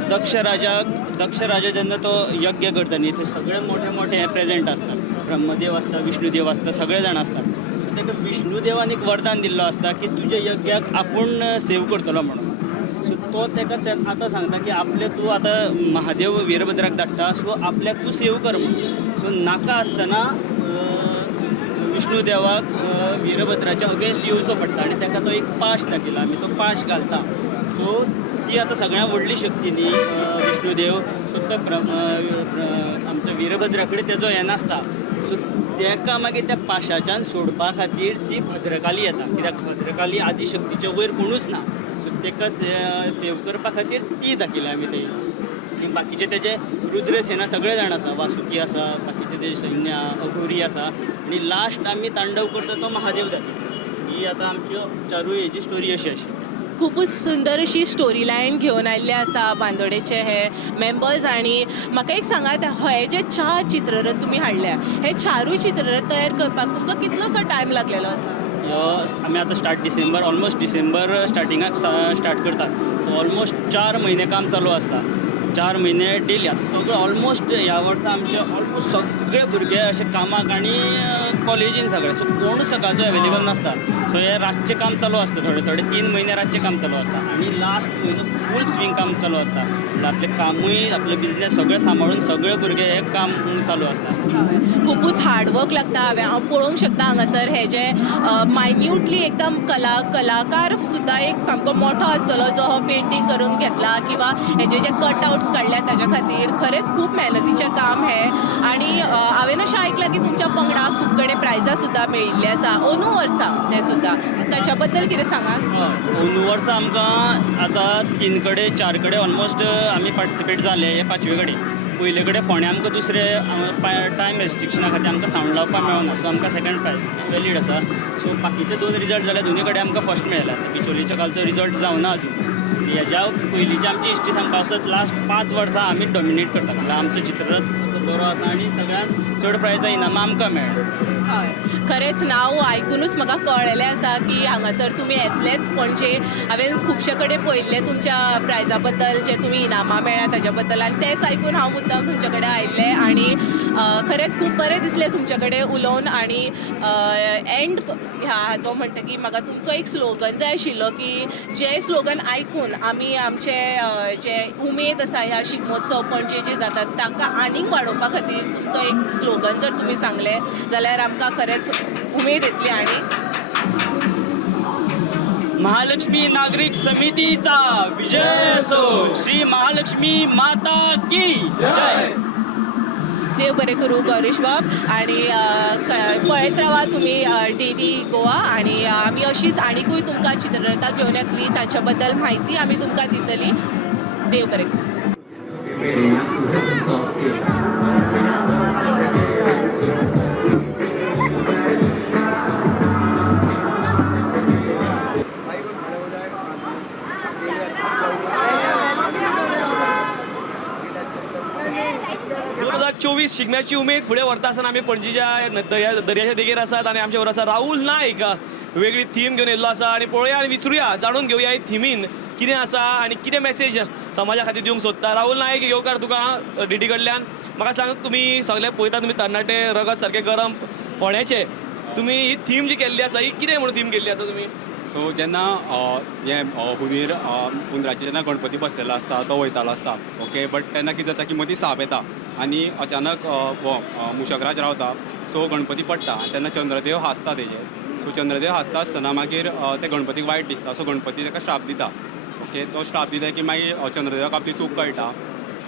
दक्ष राजा जेन्ना तो यज्ञ करता न्ही थंय सगळे मोठे हे प्रेजेंट आसतात. ब्रह्मदेव आसता, विष्णुदेव आसता, सगळे जाण आसतात. सो ताका विष्णुदेवान एक वरदान दिल्लो आसता की तुज्या यज्ञाक आपूण सेव करतलो म्हणून. सो तो ताका आतां सांगता की आपले तूं आतां महादेव वीरभद्राक धाडटा सो आपल्याक तूं सेव कर म्हणून. सो नाका आसतना विष्णुदेवाक वीरभद्राच्या अगेन्स्ट येवचो पडटा आनी ताका तो एक पाश दाखयला आमी तो पाश घालता. सो ती आतां सगळ्यां व्हडली शक्ती न्ही विष्णुदेव. सो तो आमच्या वीरभद्रा कडेन तेजो हें नासता. सो ताका मागीर त्या पाशाच्यान सोडपा खातीर ती भद्रकाली येता कित्याक भद्रकाली आदी शक्तीचे वयर कोणूच ना. सो ताका सेव करपा खातीर ती दाखयल्या आमी थंय. आनी बाकीचे तेजे रुद्रसेना सगळे जाण आसा, वासुकी आसा, बाकीचे तेजे सैन्य अघोरी आसा आनी लास्ट आमी तांडव करता तो महादेव दाखयता. ही आतां आमच्यो चारूय हेजी स्टोरी अशी खूपच सुंदर अशी स्टोरी लायन घेवन आयिल्ले आसा बांदोडेचे हे मेंबर्स. आणि म्हाका एक सांगात हे जे 4 चित्ररथ तुमी हाडल्या हे 4 चित्ररथ तयार करपाक तुमकां कितलोसो टायम लागलेलो आसा? आमी आतां ऑलमोस्ट डिसेंबर स्टार्टिंगाक स्टार्ट करतात. सो ऑलमोस्ट 4 म्हयने काम चालू आसता. 4 म्हयने डेली आतां सगळे ऑलमोस्ट ह्या वर्सा आमचे ऑलमोस्ट सगळे भुरगे अशे कामाक आनी कॉलेजीन सगळे. सो कोणूच सकाळचो अवेलेबल नासता. सो हे रातचें काम चालू आसता. थोडे 3 म्हयने रातचें काम चालू आसता आनी लास्ट म्हयनो फूल स्विंग काम चालू आसता. म्हणल्यार आपलें कामूय आपले बिझनेस सगळें सांबाळून सगळे भुरगे हे काम चालू आसता. खूपच हार्डवर्क लागता. हांव पळोवंक शकता हांगासर हे जे मायन्यूटली एकदम कलाकार सुद्दां एक सामको मोठो आसतलो जो हो पेंटींग करून घेतला किंवा हेजे जे कटआउट्स काडल्या ताच्या खातीर खरेंच खूब मेहनतीचें काम हे. आणि हांवें अशें आयकलां की तुमच्या पंगडाक खूब कडेन प्रायजां सुद्दां मेळिल्लीं आसा. अंदू वर्सा ते सुद्दां ताच्या बद्दल कितें सांगात? अंदू वर्सा आमकां आतां 3 कडेन 4 कडेन ऑलमोस्ट आमी पार्टिसिपेट जाले. हे 5वे कडेन पयले कडेन फोंड्या आमकां दुसरे टायम रेस्ट्रिक्शना खातीर आमकां सावंड लावपाक मेळना. सो आमकां सेकंड प्रायज वॅलीड आसा. सो बाकीचे 2 रिजल्ट जाले दोनी कडेन आमकां फर्स्ट मेळ्ळें आसा. बिचोलीच्या कालचो रिजल्ट जावना अजून. हेज्या पयलींची आमची हिस्ट्री सांगपा आसत लास्ट 5 वर्सां आमी डॉमिनेट करता. म्हणल्यार आमचो चित्ररथ असो बरो आसा आनी सगळ्यांत चड प्रायजां इनामां आमकां मेळ्ळ्या. हय खरेंच नांव आयकूनच म्हाका कळलेलें आसा की हांगासर तुमी येतलेच पणजे. हांवें खुबशे कडेन पळयल्लें तुमच्या प्रायजा बद्दल जे तुमी इनामां मेळ्ळ्या ताच्या बद्दल आनी तेच आयकून हांव मुद्दाम तुमचे कडेन आयिल्लें आनी खरेंच खूब बरें दिसलें तुमचे कडेन उलोवन. आनी एंड हाचो म्हणटा की म्हाका तुमचो एक स्लोगन जाय आशिल्लो की जे स्लोगन आयकून आमी आमचे जे उमेद आसा ह्या शिगमोत्सव पणजे जे जातात ताका आनीक वाडोवपा खातीर तुमचो एक स्लोगन जर तुमी सांगले जाल्यार आमकां खरेंच उमेद येतली. आणि महालक्ष्मी नागरिक समितीचा विजय असो. श्री महालक्ष्मी माता की जय. देव बरें करूं गौरीश बाब आणि पळयत रावा तुमी DD गोवा आणि आमी अशीच आनीकूय तुमकां चित्ररथां घेवन येतली तांच्या बद्दल म्हायती आमी तुमकां दितली देव बरें करूं. शिगम्याची उमेद फुडें व्हरता आसतना आमी पणजीच्या दर्याच्या देगेर आसात आनी आमचे बरोबर आसा राहुल नायक वेगळी थीम घेवन येयल्लो आसा आनी पळोवया आनी विचारुया जाणून घेवया ही थिमीन कितें आसा आनी कितें मॅसेज समाजा खातीर दिवंक सोदता. राहुल नायक येवकार तुका DD कडल्यान म्हाका सांग तुमी सगळे पळयता तुमी तरणाटे रगत सारके गरम फोण्याचे तुमी ही थीम जी केल्ली आसा ही कितें म्हणून थीम केल्ली आसा तुमी? सो जेन्ना हे हुंदीर हुंदराचे जेन्ना गणपती बसलेलो आसता तो वयतालो आसता ओके बट तेन्ना कितें जाता की मदीं साप येता आनी अचानक हो मुशकराज रावता सो गणपती पडटा आनी तेन्ना चंद्रदेव हांसता तेजेर सो चंद्रदेव हांसता आसतना मागीर ते गणपतीक वायट दिसता सो गणपती ताका श्राप दिता ओके तो श्राप दिता की मागीर चंद्रदेवाक आपली चूक कळटा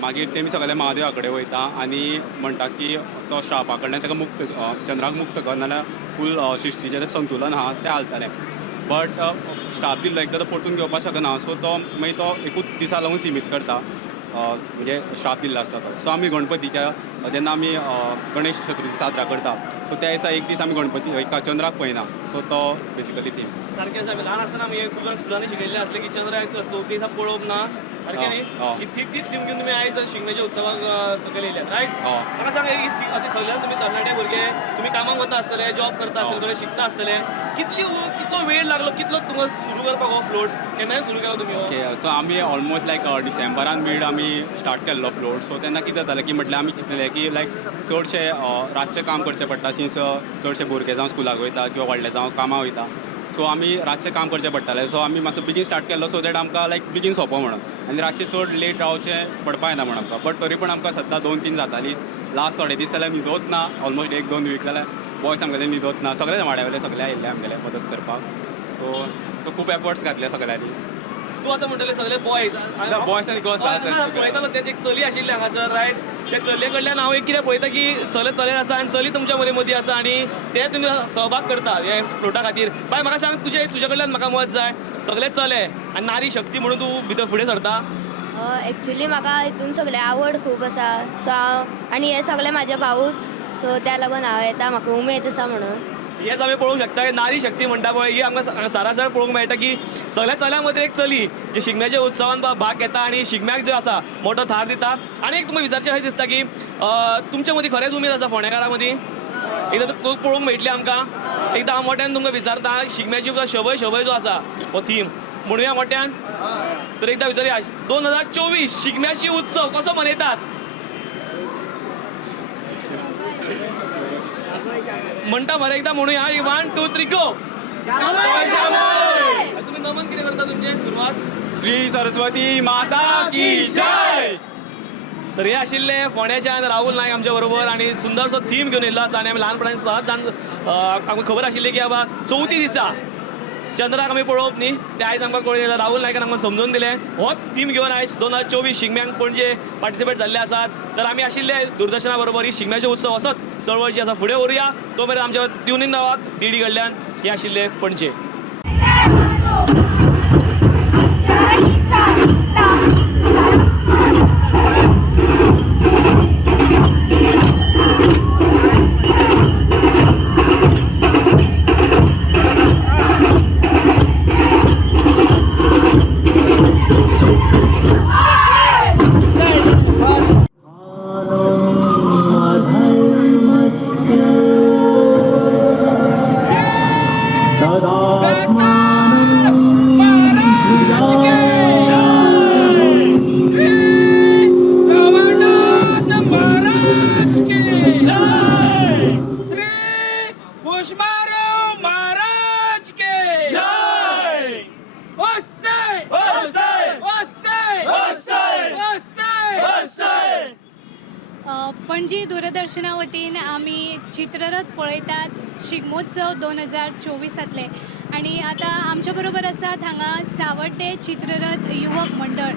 मागीर तेमी सगळे महादेवा कडेन वयता आनी म्हणटा की तो श्रापा कडल्यान ताका मुक्त चंद्राक मुक्त कर नाल्यार फूल सृश्टीचें जें संतुलन आहा तें हालतलें बट श्राप दिल्लो एकदां तो परतून घेवपाक शकना सो तो मागीर तो एकूच दिसा लागून सीमीत करता म्हणजे श्राप दिल्लो आसता तो सो आमी गणपतीच्या जेन्ना आमी गणेश चतुर्थी साजरा करता सो त्या दिसा एक दीस आमी गणपती चंद्राक पळयना सो तो बेसिकली थीम सारकें आसा ल्हान आसतना आमी खूब स्कुलांनी शिकयल्लें आसलें की चंद्राक चवथी दिसा पळोवप ना सारकें न्ही तीच थीम घेवन तुमी आयज शिगम्याच्या उत्सवाक सकयल येयल्यात रायट. म्हाका सांग सगळ्यात तुमी तरणाटे भुरगे तुमी कामाक वता आसतले जॉब करता आसतले थोडे शिकता आसतले कितलो वेळ लागलो कितलो तुमकां सुरू करपाक हो फ्लोट केन्नाय सुरू केलो तुमी? ओके सो आमी ऑलमोस्ट लायक डिसेंबरान मिड आमी स्टार्ट केल्लो फ्लोट सो तेन्ना कितें जातालें की म्हटल्यार आमी चिंतलें की लायक चडशे रातचें काम करचें पडटा सिन्स चडशे भुरगे जावं स्कुलाक वयता किंवा व्हडले जावं कामाक वयता सो आमी रातचें काम करचें पडटालें सो आमी मातसो बेगीन स्टार्ट केल्लो सो दॅट आमकां लायक बेगीन सोंपो म्हणून आनी रातचें चड लेट रावचें पडपा येना म्हणून आमकां बट तरी पूण आमकां सद्दां 2-3 जातालीं लास्ट थोडे दीस जाल्यार न्हिदोच ना ऑलमोस्ट 1-2 वीक जाल्यार बॉयज आमगेले न्हिदोच ना सगळे वाड्यावयले सगळे आयिल्ले आमगेले मदत करपाक सो खूब एफर्ट्स घातले सगळ्यांनी. तूं आतां म्हणटले सगळे बॉयज आनी गर्ल्स पळयतालो तें एक चली आशिल्ली हांगासर रायट त्या चलये कडल्यान हांव एक कितें पळयता की चले आसा आनी चली तुमच्या मदीं आसा आनी ते तुमी सहभाग करता हे फ्लोटा खातीर. बाय म्हाका सांग तुजे कडल्यान म्हाका मत जाय सगळे चले आनी नारी शक्ती म्हणून तूं भितर फुडें सरता? एक्चुली म्हाका हितून सगळे आवड खूब आसा सो हांव आनी हे सगळे म्हाजे भावूच सो त्या लागून हांव येता म्हाका उमेद आसा म्हणून. हेच आमी पळोवंक शकता नारी शक्ती म्हणटा पळय ही आमकां सारासर पळोवंक मेळटा की सगळ्या चल्यां मदीं एक चली जी शिगम्याच्या उत्सवान भाग घेता आनी शिगम्याक जो आसा मोठो थार दिता. आनी एक तुमकां विचारचें अशें दिसता की तुमच्या मदीं खरेंच उमेद आसा फोंडेकारां मदीं एकदां पळोवंक मेळटली आमकां एकदां हांव मोठ्यान तुमकां विचारता शिगम्याची शबय जो आसा हो थीम म्हणुया मोठ्यान तर एकदां विचारया 2024 शिगम्याची उत्सव कसो मनयतात म्हणटा मरे एकदा म्हणूया 1, 2, 3 गो. तुम्ही नमन कितें करता तुमचे सुरवात श्री सरस्वती माता की जय. तर हे आशिल्ले फोंड्याच्यान राहुल नायक आमच्या बरोबर आनी सुंदरसो थीम घेवन येयल्लो आसा आनी आमी ल्हानपणान सहज आमकां खबर आशिल्ली की बाबा चवथी दिसा चंद्राक आमी पळोवप न्ही ते आयज आमकां कळ्ळें राहुल नायकान आमकां समजून दिलें हो थीम घेवन आयज 2024 शिगम्यांक पणजे पार्टिसिपेट जाल्ले आसात. तर आमी आशिल्ले दूरदर्शना बरोबर ही शिगम्याचे उत्सव असोच चळवळ जी आसा फुडें व्हरुया तो मेरेन आमच्या ट्यून इन रावात DD कडल्यान हे आशिल्ले पणजे. पणजी दूरदर्शना वतीन आमी चित्ररथ पळयतात शिगमोत्सव 2024तले आनी आतां आमच्या बरोबर आसात हांगा सावड्डे चित्ररथ युवक मंडळ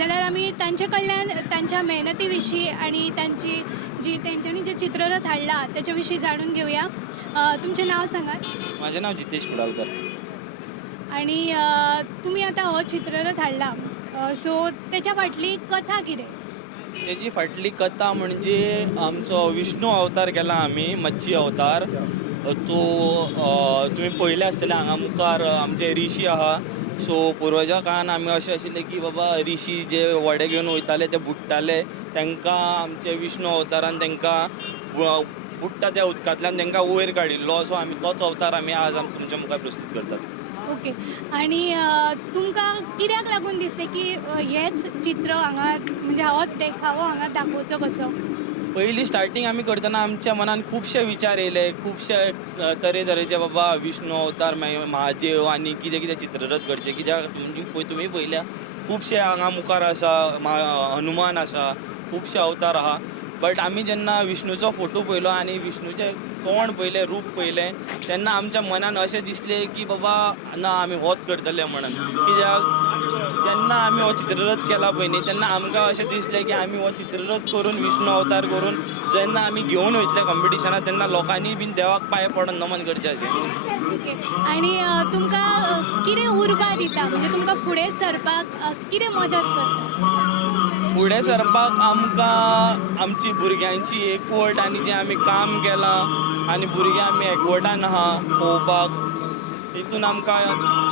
जाल्यार आमी तांचे कडल्यान तांच्या मेहनती विशीं आनी तेंच्यांनी जे चित्ररथ हाडला तेच्या विशीं जाणून घेवया. तुमचें नांव सांगात. माझे नाव जितेश कुडालकर. आणि तुमी आतां हो चित्ररथ हाडला, सो तेच्या फाटली कथा कितें? त्याची फाटली कथा म्हणजे आमचो विष्णू अवतार केला आमी, मच्छी अवतार. तो तुमी पळयले आसतले हांगा मुखार आमचे ऋषी आहा. सो पुर्वजा काळान आमी अशें आशिल्ले की बाबा ऋषी जे वडे घेवन वयताले ते बुडटाले, तांकां आमचे विष्णू अवतारान तांकां बुडटा त्या उदकांतल्यान तांकां वयर काडिल्लो. सो आमी तोच अवतार आमी आज तुमच्या मुखार प्रस्तुत करतात. ओके. आणि तुमकां कित्याक लागून दिसलें की हेच चित्र हांगा म्हणजे होच देखावो हांगा दाखोवचो कसो? पयलीं स्टार्टींग आमी करतना आमच्या मनान खुबशे विचार येयले, खुबशे तरेतरेचे बाबा विष्णू अवतार मागीर महादेव आनी कितें कितें चित्ररथ करचे. कित्याक तुमी पळयल्या खुबशे हांगा मुखार आसा, हनुमान आसा, खुबशे अवतार आहा. बट आमी जेन्ना विष्णूचो फोटो पळयलो आनी विष्णूचें तोंड पळयलें, रूप पळयलें, तेन्ना आमच्या मनान अशें दिसलें की बाबा ना आमी होच करतले म्हणून. कित्याक जेन्ना आमी हो चित्ररथ केला पळय न्ही तेन्ना आमकां अशें दिसलें की आमी हो चित्ररथ करून विष्णू अवतार करून जेन्ना आमी घेवन वयतले कॉम्पिटिशनाक तेन्ना लोकांनी बीन देवाक पांय पडोन नमन करचें अशें. ओके. आणि तुमकां कितें उर्बा दिता, म्हणजे तुमकां फुडें सरपाक कितें मदत करता? फुडें सरपाक आमकां आमची भुरग्यांची एकवट आनी जें आमी काम केलां आनी भुरगे आमी एकवटान आहा पळोवपाक, तितून आमकां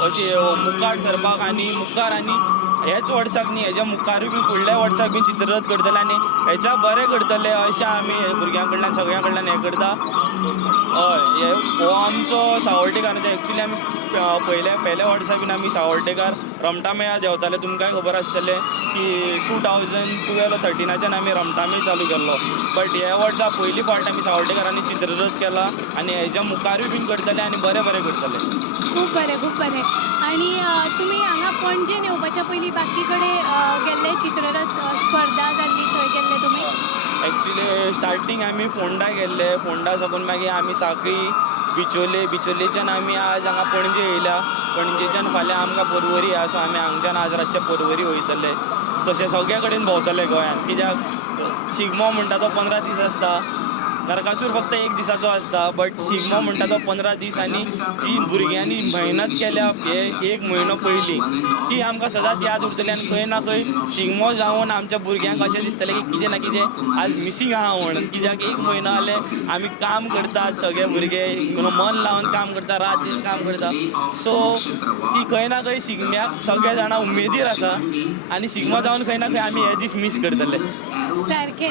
अशी मुखार सरपाक आनी मुखार आनी हेच वर्साक न्ही हेज्या मुखारूय बी फुडल्या वर्साक बी चित्ररथ करतले आनी हेच्या बरें करतले अशें आमी भुरग्यां कडल्यान सगळ्यां कडल्यान हें करता. हय, हो आमचो सावर्डेकारांचो एक्चुली आमी पयल्या वर्सा बीन आमी सावर्डेकार रमटामेळा देंवताले. तुमकांय खबर आसतलें की 2012-13 आमी रमटामेळ चालू केल्लो. बट ह्या वर्सा पयली फावट आमी सावर्डेकारांनी चित्ररथ केला आनी हेज्या मुखारूय बीन करतले आनी बरें करतले. खूब बरें, खूब बरें. आणि तुमी हांगा पणजेन येवपाच्या पयलीं बाकी कडेन गेल्ले चित्ररथ स्पर्धा जाल्ली थंय गेल्ले तुमी? एक्चुली स्टार्टींग आमी फोंडा गेल्ले, फोंडा साकून मागीर आमी सांखळी, बिचोलेच्यान आमी आज हांगा पणजे येयल्या. पणजेच्यान फाल्यां आमकां पर्वरी आहा. सो आमी हांगच्यान आज रातचे पर्वरी वयतले. तशें सगळे कडेन भोंवतले गोंयान. कित्याक शिगमो म्हणटा तो 15 दीस आसता, नरकासूर फक्त 1 दिसाचो आसता. बट शिगमो म्हणटा तो 15 दीस आनी जी भुरग्यांनी मेहनत केल्या हे 1 म्हयनो पयलीं ती आमकां सदांच याद उरतली. आनी खंय ना खंय शिगमो जावन आमच्या भुरग्यांक अशें दिसतलें की कितें ना कितें आज मिसींग आहा म्हणून. कित्याक 1 म्हयनो जालें आमी काम करतात, सगळे भुरगे मन लावन काम करता, रात दीस काम करता. सो ती खंय ना खंय शिगम्याक सगळे जाणां उमेदीर आसा आनी शिगमो जावन खंय ना खंय आमी हे दीस मिस करतले. सारकें.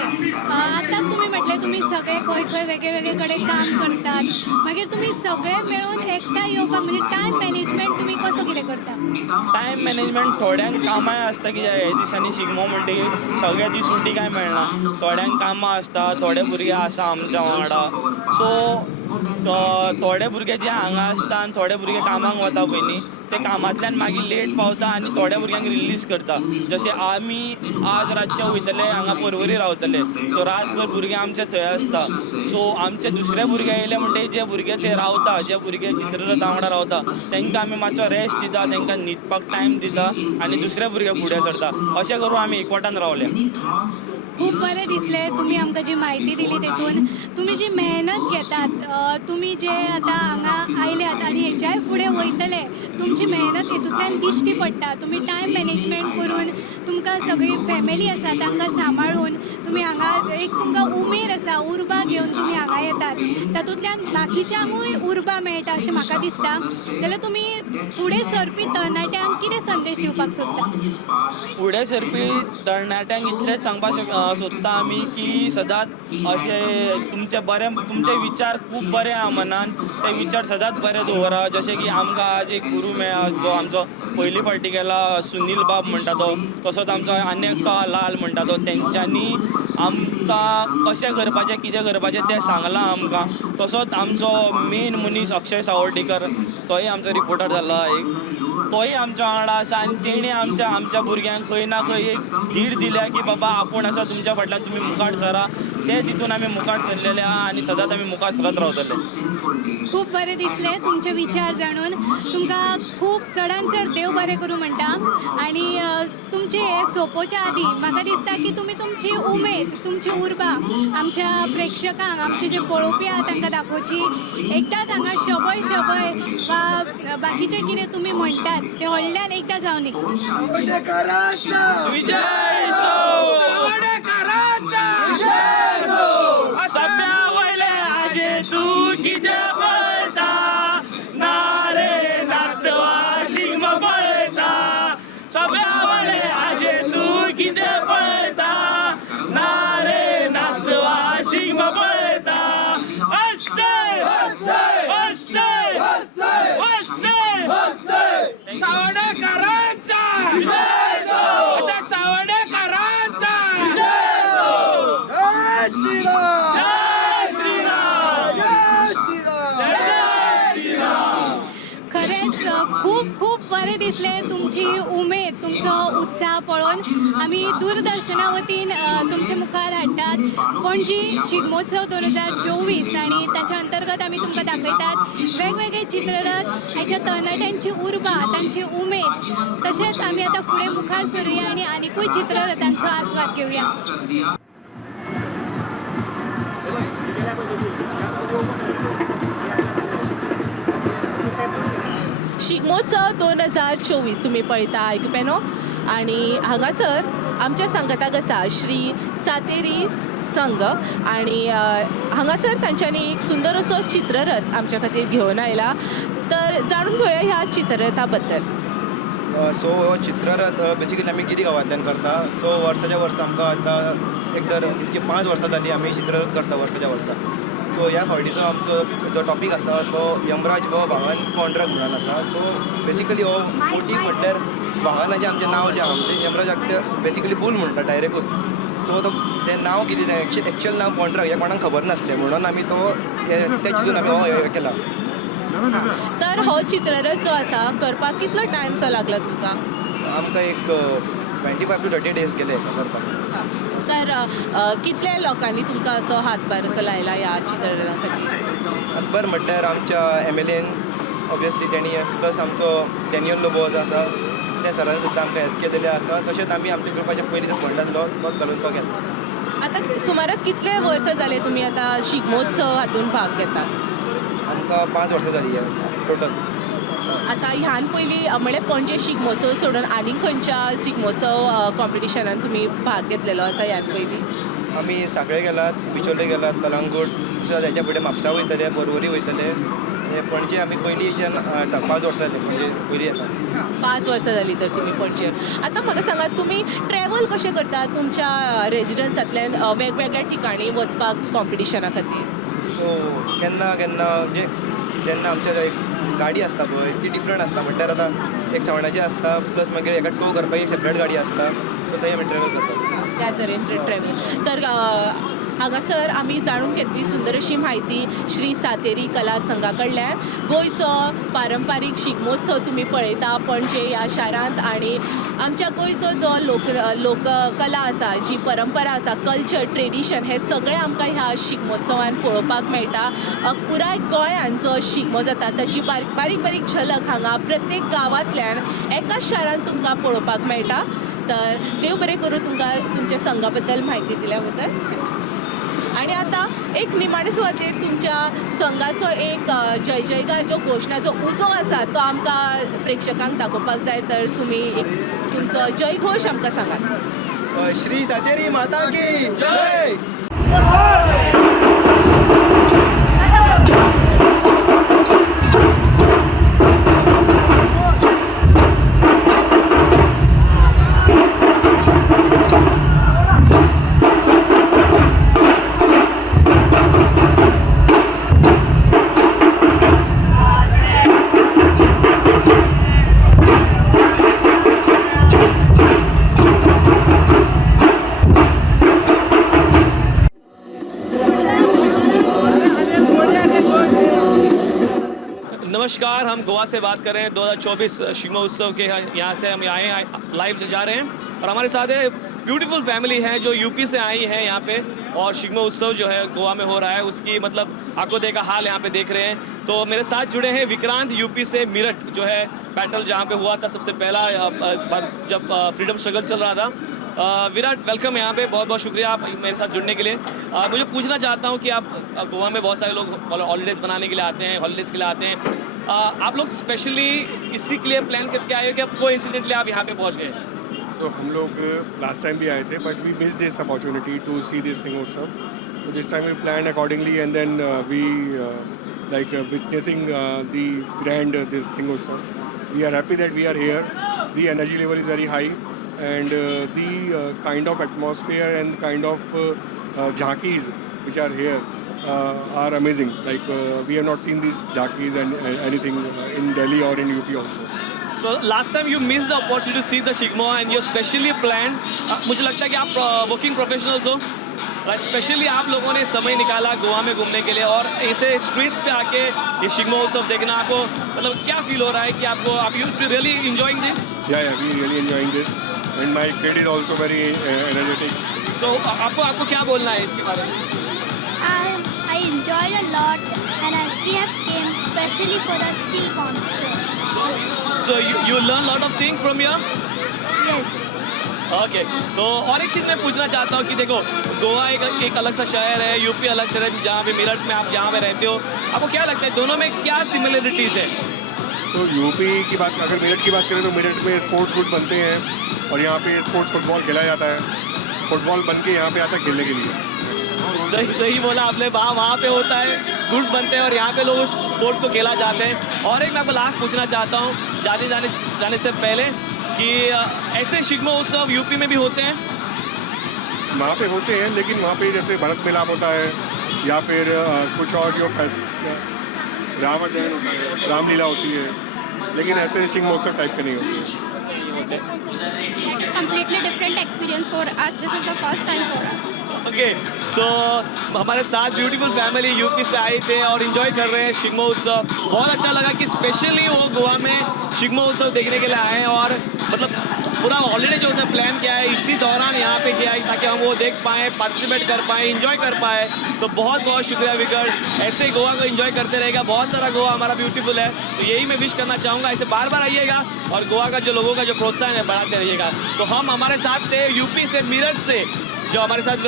आतां तुमी म्हटलें तुमी सगळे खंय खंय वेगळे कडेन काम करतात, मागीर तुमी सगळे मेळून एकठांय येवपाक म्हणजे टायम मॅनेजमेंट तुमी कसो कितें करता? टायम मॅनेजमेंट थोड्यांक कामांय आसता. कित्याक हे दिसांनी शिगमो म्हणटकीर सगळ्या दीस सुटी काय मेळना. थोड्यांक कामां आसता, थोडे भुरगे आसा आमच्या वांगडा. सो थोडे भुरगे जे हांगा आसता आनी थोडे भुरगे कामाक वता पळय न्ही ते कामांतल्यान मागीर लेट पावता आनी थोड्या भुरग्यांक रिलीज करता. जशें आमी आज रातचे वयतले हांगा पर्वरी रावतले. सो रातभर भुरगे आमचे थंय आसता. सो आमचे दुसरे भुरगे येयले म्हणटकीर जे भुरगे थंय रावता, जे भुरगे चित्ररथा वांगडा रावता तांकां आमी मातसो रेस्ट दिता, तांकां न्हिदपाक टायम दिता आनी दुसरे भुरगे फुडें सरता. अशें करून आमी एकवटान रावल्या. खूब बरें दिसलें तुमी आमकां जी म्हायती दिली तेतून. तुमी जी मेहनत घेतात, तुमी जे आतां हांगा आयल्यात आनी हेच्याय फुडें वयतले, तुमची मेहनत हेतूंतल्यान दिश्टी पडटा. तुमी टायम मॅनेजमेंट करून तुमकां सगळी फॅमिली आसा तांकां सांबाळून तुमी हांगा एक तुमकां उमेद आसा, उर्बा घेवन तुमी हांगा येतात. तातूंतल्यान बाकीच्यांकूय उर्बा मेळटा अशें म्हाका दिसता. जाल्यार तुमी फुडें सरपी तरणाट्यांक कितें संदेश दिवपाक सोदता? फुडें सरपी तरणाट्यांक इतलेंच सांगपाक सोदता आमी की सदांच अशें तुमचे विचार खूब बरे आहा मनान, ते विचार सदांच बरे दवरा. जशें की आमकां आज एक गुरू मेळ्ळा जो आमचो पयली फावटी गेला सुनील बाब म्हणटा तो, तसोच आमचो आनी एकटो लाल म्हणटा तो. तेंच्यांनी आमकां कशें करपाचें, कितें करपाचें तें सांगलां आमकां. तसोच आमचो मेन मनीस अक्षय सावर्डेकर, तोय आमचो रिपोर्टर जाल्लो एक, तोय आमच्या वांगडा आसा आनी तेणी आमच्या भुरग्यांक खंय ना खंय एक धीर दिल्या की बाबा आपूण आसा तुमच्या फाटल्यान, तुमी मुखार सरा. ते तितून आमी मुखार सरलेले आहा आनी सदांच आमी मुखार सरत रावतले. खूब बरें दिसलें तुमचे विचार जाणून. तुमकां खूब चडांत चड देव बरें करूं म्हणटा. आनी तुमचे तुमचे हे सोंपोवच्या आदी म्हाका दिसता की तुमी तुमची उमेद तुमची उर्बा आमच्या प्रेक्षकांक आमचे जे पळोवपी आहा तांकां दाखोवची एकदांच हांगा शबय शबय वा बाकीचे कितें तुमी म्हणटात ते व्हडल्यान एकदां जावन विजय सभ्या वयले आजे तू कितें पळता ना रे नातवा शिगमो पळता सभ्या वयले आजे तू कितें पळता ना रे नातवा शिगमो पळता असे असे असे सावडेकरांचा अच्छा सावडेकरांचा खरेंच खूप खूप बरें दिसलें तुमची उमेद तुमचो उत्साह पळोवन आमी दूरदर्शना वतीन तुमचे मुखार हाडटात पणजी शिगमोत्सव 2024 आनी ताच्या अंतर्गत आमी तुमकां दाखयतात वेगवेगळे चित्ररथ ह्याच्या तरणाट्यांची उर्बा तांची उमेद तशेंच आमी आतां फुडें मुखार सरुया आनी आनिकूय चित्ररथांचो आस्वाद घेवया. शिगमोत्सव 2024 तुमी पळयता आयकुपेनो आणि हांगासर आमच्या संगताक आसा श्री सातेरी संघ आणि हांगासर तांच्यांनी एक सुंदर असो चित्ररथ आमच्या खातीर घेवन आयला तर जाणून घेवया ह्या चित्ररथा बद्दल. सो हो चित्ररथ बेसिकली आमी गिरी गांवांतल्यान करता. सो वर्साच्या वर्सा आमकां आतां एक तर इतकी 5 वर्सां जालीं आमी चित्ररथ करता वर्साच्या वर्सा. सो ह्या फावटीचो आमचो जो टॉपीक आसा तो यमराज हो भगवान पांडुरंग म्हणून आसा. सो बेसिकली हो मोटीव म्हटल्यार भगवानाचें आमचें नांव जें आहा म्हणजे यमराजाक ते बेसिकली बूल म्हणटा डायरेक्टूच. सो तो तें नांव कितें तें एक्चुअल नांव पांडुरंग हें कोणाक खबर नासलें म्हणून आमी तो ते चिंतून आमी हो हे केला. तर हो चित्ररथ जो आसा करपाक कितलो टायम सो लागलो तुमकां? आमकां एक 25 to 30 days गेले हेका करपाक. तर कितल्या लोकांनी तुमकां असो हातभार असो लायला ह्या चित्ररथा खातीर? हातभार म्हटल्यार आमच्या MLAन ऑब्वियसली तेणी प्लस आमचो डॅनियल लोबो जो आसा त्या सरान सुद्दां आमकां हेल्प केलेले आसा. तशेंच आमी आमच्या ग्रुपाच्या पयलीं जो फंड आसलो तोच घालून तो केला. आतां सुमाराक कितले वर्सां जाले तुमी आतां शिगमोत्सव हातूंत भाग घेता? आमकां 5 वर्सां जालीं टोटल. आतां ह्यान पयलीं म्हणल्यार पणजे शिगमोत्सव सोडून आनी खंयच्या शिगमोत्सव कॉम्पिटिशनान तुमी भाग घेतलेलो आसा ह्यान पयलीं? आमी सांखळे गेलात, बिचोले गेलात, कलंगूट तशेंच हेच्या फुडें म्हापसा वयतले, पर्वरी वयतले. पणजे आमी पयलीं जेन्ना 5 वर्सां जालीं म्हणजे पयलीं येता. 5 वर्सां जालीं तर तुमी पणजे. आतां म्हाका सांगात तुमी ट्रॅवल कशें करतात तुमच्या रेजिडन्सांतल्यान वेगवेगळ्या ठिकाणी वचपाक कॉम्पिटिशना खातीर? सो केन्ना केन्ना म्हणजे जेन्ना आमच्या एक गाडी आसता पळय ती डिफरंट आसता. म्हटल्यार आतां एक सावंडाची आसता प्लस मागीर हेका टो करपाक एक सेपरेट गाडी आसता. सो थंय आमी ट्रॅवल करतात. त्या तरेन ट्रॅवल. तर हांगासर आमी जाणून घेतली सुंदर अशी म्हायती श्री सातेरी कला संघा कडल्यान. गोंयचो पारंपारीक शिगमोत्सव तुमी पळयता पणजे ह्या शारांत आनी आमच्या गोंयचो जो लोककला आसा जी परंपरा आसा कल्चर ट्रेडिशन हें सगळें आमकां ह्या शिगमोत्सवान पळोवपाक मेळटा. पुराय गोंयान जो शिगमो जाता ताची बारीक बारीक झलक हांगा प्रत्येक गांवांतल्यान एकाच शारांत तुमकां पळोवपाक मेळटा. तर देव बरें करूं तुमकां तुमच्या संघा बद्दल म्हायती दिल्या बद्दल. आणि आता एक निमाणे सुवातेर तुमच्या संघाचो एक जय जयकार जो घोशणाचो उजो आसा तो आमकां प्रेक्षकांक दाखोवपाक जाय तर तुमी एक तुमचो जय घोश आमकां सांगात. श्री सातेरी माता की जय. नमस्कार, हम गोवा से बात कर रहे हैं. 2024 शिगमो उत्सव के यहाँ से हम आए हैं, लाइव जा रहे हैं और हमारे साथ है ब्यूटीफुल फैमिली है जो यूपी से आई है यहाँ पे और शिगमो उत्सव जो है गोवा में हो रहा है उसकी मतलब आंखों देखा हाल यहाँ पे देख रहे हैं. तो मेरे साथ जुड़े हैं विक्रांत यूपी से मेरठ जो है बैटल जहाँ पे हुआ था सबसे पहला जब फ्रीडम स्ट्रगल चल रहा था। विराट वेलकम यहाँ पे, बहुत बहुत शुक्रिया आप मेरे साथ जुड़ने के लिए। मुझे पूछना चाहता हूँ कि आप गोवा में बहुत सारे लोग हॉलीडेज़ बनाने के लिए आते हैं, हॉलीडेज़ के लिए आते हैं, आप लोग स्पेशली इसी के लिए प्लान करके आए हो कि अब कोइंसिडेंटली आप यहाँ पे पहुँच गए? तो हम लोग लास्ट टाइम भी आए थे but we miss this opportunity to see this Shigmotsav. So this time we planned accordingly and then we witnessing the grand this Singotsav. We are happy that we are here. The energy level is very high and the kind of atmosphere and kind of jhankis which are here are amazing. We have not seen these jhankis and anything in Delhi or in UP also. So last time you missed the opportunity to see the Shigmo and you specially planned. मुझे लगता है कि आप working professionals हो, specially आप लोगों ने समय निकाला गोवा में घूमने के लिए और ऐसे स्ट्रीट्स पे आके ये शिग्मो उत्सव देखना, आपको मतलब क्या फील हो रहा है कि आपको आप you really enjoying this? Yeah, we really enjoying this and my kid is also very energetic. तो आपको क्या बोलना है इसके बारे में? I enjoyed a lot and we have came specially for the sea concert. So you learn lot of things from here? Yes. Okay तो और एक चीज़ मैं पूछना चाहता हूँ कि देखो गोवा एक अलग सा शहर है, यूपी अलग शहर है, जहाँ पे मेरठ में आप जहाँ पे रहते हो, आपको क्या लगता है दोनों में क्या सिमिलरिटीज़ है? तो यूपी की बात, अगर मेरठ की बात करें तो मेरठ में स्पोर्ट्स गुड बनते हैं और यहाँ पे स्पोर्ट्स फुटबॉल खेला जाता है, फुटबॉल बन के यहाँ पे आता है खेलने के लिए. सही बोला आपने, वहाँ पे होता है गुड्स बनते हैं और यहाँ पे लोग उस स्पोर्ट्स को खेला जाते हैं. और एक मैं आपको लास्ट पूछना चाहता हूँ जाने से पहले कि ऐसे शिग्मो उत्सव यूपी में भी होते हैं? वहाँ पे होते हैं लेकिन वहाँ पे जैसे भरत मिलाप होता है या फिर कुछ और जो रावण दहन होता है, रामलीला होती है, लेकिन ऐसे सिंह महोत्सव टाइप के नहीं होते. Completely different experience for us. This is the first time for us. Okay so हमारे साथ ब्यूटीफुल फैमिली यूपी से आए थे और इन्जॉय कर रहे हैं शिग्मो उत्सव. बहुत अच्छा लगा कि स्पेशली वो गोवा में शिग्मो उत्सव देखने के लिए आए हैं और मतलब पूरा हॉलीडे जो उसने प्लान किया है इसी दौरान यहाँ पे किया है ताकि हम वो देख पाएँ, पार्टिसिपेट कर पाएँ, इन्जॉय कर पाए. तो बहुत बहुत शुक्रिया विकट, ऐसे ही गोवा को इन्जॉय करते रहेगा. बहुत सारा गोवा हमारा ब्यूटीफुल है, तो यही मैं विश करना चाहूँगा, ऐसे बार बार आइएगा और गोवा का जो लोगों का जो प्रोत्साहन है बढ़ाते रहिएगा. तो हम हमारे साथ थे यूपी से, मेरठ से, जो हमारे साथ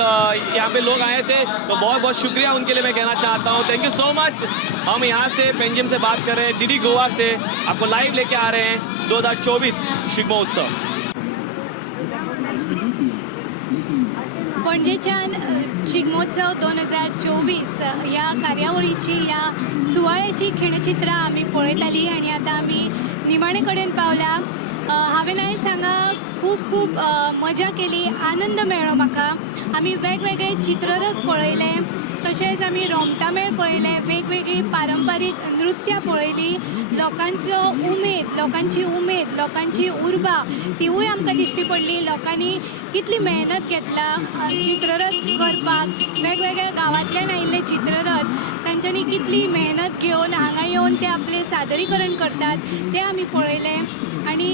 यहाँ पे लोग आए थे, तो बहुत बहुत शुक्रिया उनके लिए मैं कहना चाहता हूँ. Thank you so much. हम यहाँ से पेंजिम से बात कर रहे हैं, डीडी गोवा से आपको लाइव लेके आ रहे हैं 2024 शिग्मो उत्सव. पणजेच्यान शिगमोत्सव 2024 या कार्यावळीची, या सुवाळ्याची खिणचित्रां आमी पळयतालीं आनी आतां आमी निमाणे कडेन पावल्या. हांवें आयज हांगा खूब मजा केली, आनंद मेळ्ळो म्हाका. आमी वेगवेगळे चित्ररथ पळयले, तशेंच आमी रोमटामेळ पळयले, वेगवेगळी पारंपारीक नृत्यां पळयलीं. लोकांची उमेद, लोकांची उर्बा तिवूय आमकां दिश्टी पडली. लोकांनी कितली मेहनत घेतला चित्ररथ करपाक. वेगवेगळ्या गांवांतल्यान आयिल्ले चित्ररथ, तांच्यांनी कितली मेहनत घेवन हांगा येवन ते आपलें सादरीकरण करतात तें आमी पळयलें. आनी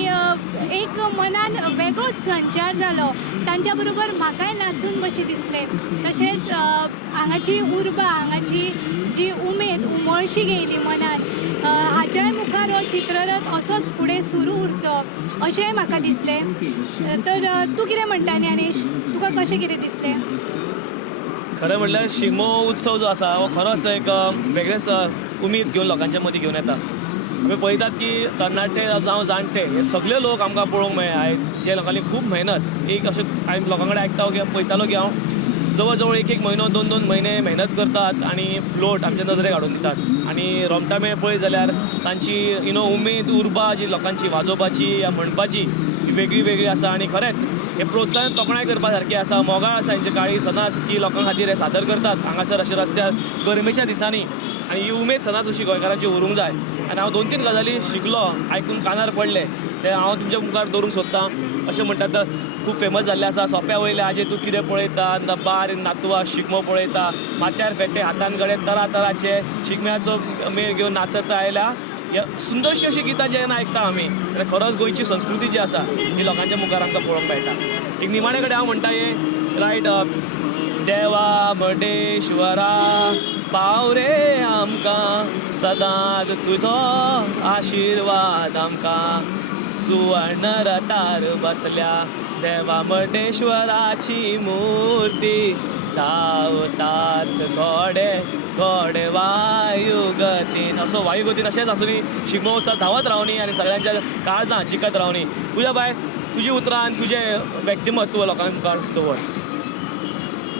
एक मनान वेगळोच संचार जालो. तांच्या बरोबर म्हाकाय नाचून कशें दिसलें. तशेंच हांगाची उर्बा, हांगाची जी उमेद उमळशी घेयली मनान. हाच्याय मुखार हो चित्ररथ असोच फुडें सुरू उरचो अशेंय म्हाका दिसलें. तर तूं कितें म्हणटा ज्ञानेश, तुका कशें कितें दिसलें? खरं म्हटल्यार शिगमो उत्सव जो आसा हो खरोच एक वेगळेच उमेद घेवन लोकांच्या मदीं घेवन येता. आमी पळयतात की तरणाटे जावं जाणटे हे सगळे लोक आमकां पळोवंक मेळ्ळे आयज, जे लोकांनी खूब मेहनत, एक अशें हांवें लोकां कडेन आयकता की पळयतालो की हांव जवळ जवळ एक म्हयनो 2 म्हयने मेहनत करतात आणि फ्लोट आमच्या नजरेक हाडून दितात. आणि रोमटामेळ पळय जाल्यार तांची उमेद, उर्बा जी लोकांची वाजोवपाची या म्हणपाची ही वेगळी आसा. आणि खरेंच हे प्रोत्साहन तोखणाय करपा सारकें आसा. मोगाळ आसा हेंचे काळी सदांच की लोकां खातीर हे सादर करतात हांगासर अशें रस्त्यार गरमेच्या दिसांनी. आणि ही उमेद सदांच अशी गोंयकारांची उरूंक जाय. आनी हांव 2-3 गजाली शिकलो, आयकून कानार पडले, ते हांव तुमच्या मुखार दवरूंक सोदतां. अशें म्हणटात खूब फेमस जाल्लें आसा, सोंप्या वयले आजे तूं कितें पळयता, बार नातवा शिगमो पळयता, माथ्यार पेटे हातान गडे तरातराचे शिगम्याचो मेळ घेवन नाचत आयल्या. सुंदरशी अशी गितां जेन्ना आयकता आमी, जाल्यार खरोच गोंयची संस्कृती जी आसा ही लोकांच्या मुखार आमकां पळोवंक मेळटा. एक निमाणे कडेन हांव म्हणटा हे रायट, देवा मर्डेश्वरा पाव रे आमकां सदांच तुजो आशिर्वाद आमकां सुवर्ण रथार बसल्या देवा मटेश्वराची मूर्ती धांवतात घोडे घोडे वायुगतीन असो वायुगतीन अशेंच आसूनी शिगमो उत्सव धांवत रावनी आनी सगळ्यांच्या काळजां जिखत रावनी. तुज्या बाय तुजी उतरां आनी तुजें व्यक्तिमत्व लोकां मुखार दवर.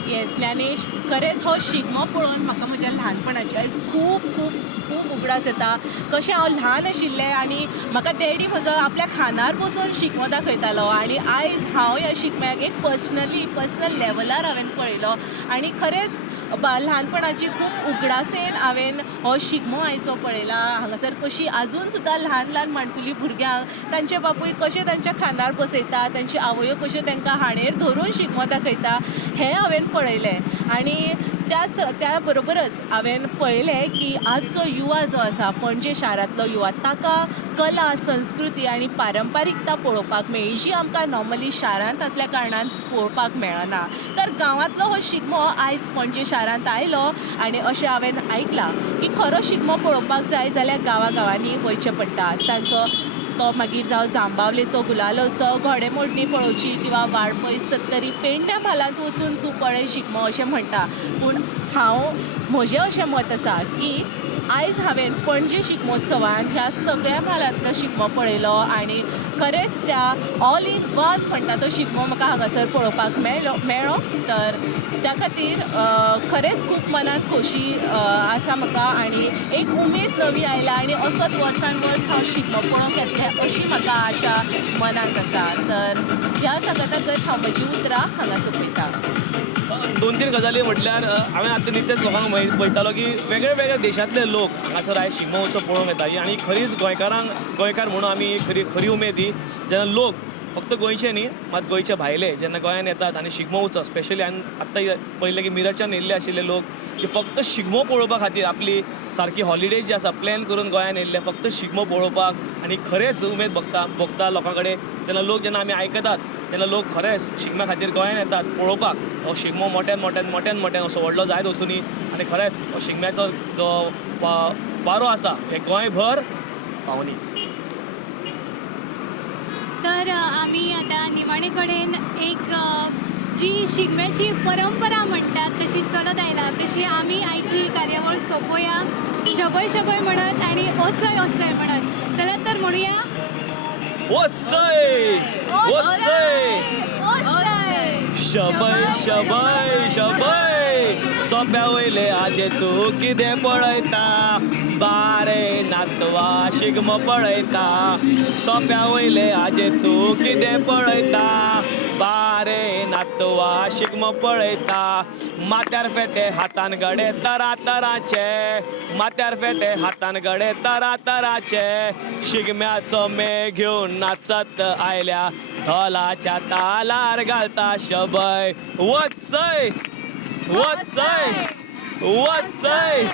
येस ज्ञानेश, खरेंच हो शिगमो पळोवन म्हाका म्हज्या ल्हानपणाची आयज खूब खूब खूब उगडास येता. कशें हांव ल्हान आशिल्लें आनी म्हाका डॅडी म्हजो आपल्या खांदार बसून शिगमो दाखयतालो आनी आयज हांव ह्या शिगम्याक एक पर्सनल लेवलार हांवें पळयलो आनी खरेंच ल्हानपणाची खूब उगडासेन हांवें हो शिगमो आयचो पळयला. हांगासर कशी आजून सुद्दां ल्हान ल्हान माणकुली भुरग्यांक तांचे बापूय कशे तांच्या खांदार बसयता, तांची आवयो कश्यो तांकां हांडेर धरून शिगमो दाखयता हें हांवें पळयलें. आनी त्या बरोबरच हांवें पळयलें की आजचो युवा जो आसा पणजे शारांतलो युवा ताका कला संस्कृती आनी पारंपारीकता पळोवपाक मेळ्ळी जी आमकां नॉर्मली शारांत आसल्या कारणान पळोवपाक मेळना. तर गांवांतलो हो शिगमो आयज पणजे शारांत आयलो आनी अशें हांवें आयकलां की खरो शिगमो पळोवपाक जाय जाल्यार गांवांनी वयचें पडटा. तांचो तो मागीर जावं जांबावलेचो गुलालोचो घोडेमोडणी पळोवची किंवा वाळपयस सत्तरी पेडण्या म्हालांत वचून तूं पळय शिगमो अशें म्हणटा. पूण म्हजें अशें मत आसा की आयज हांवें पणजे शिगमोत्सवान ह्या सगळ्या म्हालांतलो शिगमो पळयलो आनी खरेंच त्या ऑल इन वन म्हणटा तो शिगमो म्हाका हांगासर पळोवपाक मेळ्ळो. तर त्या खातीर खरेंच खूब मनांत खोशी आसा म्हाका आनी एक उमेद नवी आयला आनी असोच वर्सान वर्स हांव शिगमो पळोवंक येतलें अशी म्हाका आशा मनांत आसा. तर ह्या सांगतकच हांव म्हजी उतरां हांगा सोंपयतां. 2-3 गजाली म्हटल्यार हांवें आतां नितेच लोकांक पळयतालो की वेगळे वेगळे देशांतले लोक हांगासर आयज शिगमो उत्सव पळोवंक येता आनी खरीच गोंयकार म्हणून आमी खरी उमेद ही जेन्ना लोक फक्त गोंयचे न्ही मात गोंयचे भायले जेन्ना गोंयांत येतात आनी शिगमो उत्सव स्पेशली आतां पळयलें की मिरजच्यान येयल्ले आशिल्ले लोक की फक्त शिगमो पळोवपा खातीर आपली सारकी हॉलिडे जी आसा प्लॅन करून गोंयांत येयल्ले फक्त शिगमो पळोवपाक आनी खरेंच उमेद भोगता लोकां कडेन. तेन्ना लोक जेन्ना आमी आयकतात तेन्ना लोक खरेंच शिगम्या खातीर गोंयांत येतात पळोवपाक हो शिगमो मोट्यान असो व्हडलो जायत वचुनी आनी खरेंच हो शिगम्याचो जो वारो आसा हे गोंयभर पावनी. तर आमी आतां निमाणे कडेन एक जी शिगम्याची परंपरा म्हणटात तशी चलत आयला तशी आमी आयची कार्यावळ सोंपोवया शबय शबय म्हणत आनी ओसय ओसय म्हणत. चला तर म्हणुया ओसय ओसय शबय शबय शबय सोंप्या वयले आजे तूं कितें पळयता बारे नातवा शिगमो पळयता सोंप्या वयले आजे तूं कितें पळयता बारे नातवा शिगमो पळयता माथ्यार फेटे हातान गडे तरातराचे माथ्यार फेटे हातान गडे तरातराचे शिगम्याचो मेळ घेवन नाचत आयल्या धोलाच्या तालार घालता शबय वचय वचय वचय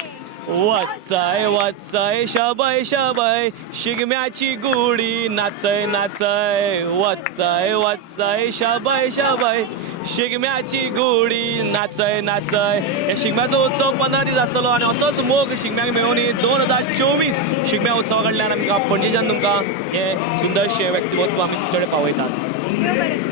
वचय वचय शबय शबय शिगम्याची गुडी नाचय नाचय वचय वचय शबय शबय शिगम्याची गुडी नाचय नाचय. हे शिगम्याचो उत्सव 15 दीस आसतलो आनी असोच मोग शिगम्याक मेळून 2024 शिगम्या उत्सवा कडल्यान आमकां पणजेच्यान तुमकां हे सुंदरशें व्यक्तिमत्व आमी तुमचे कडेन पावयतात. देव बरें.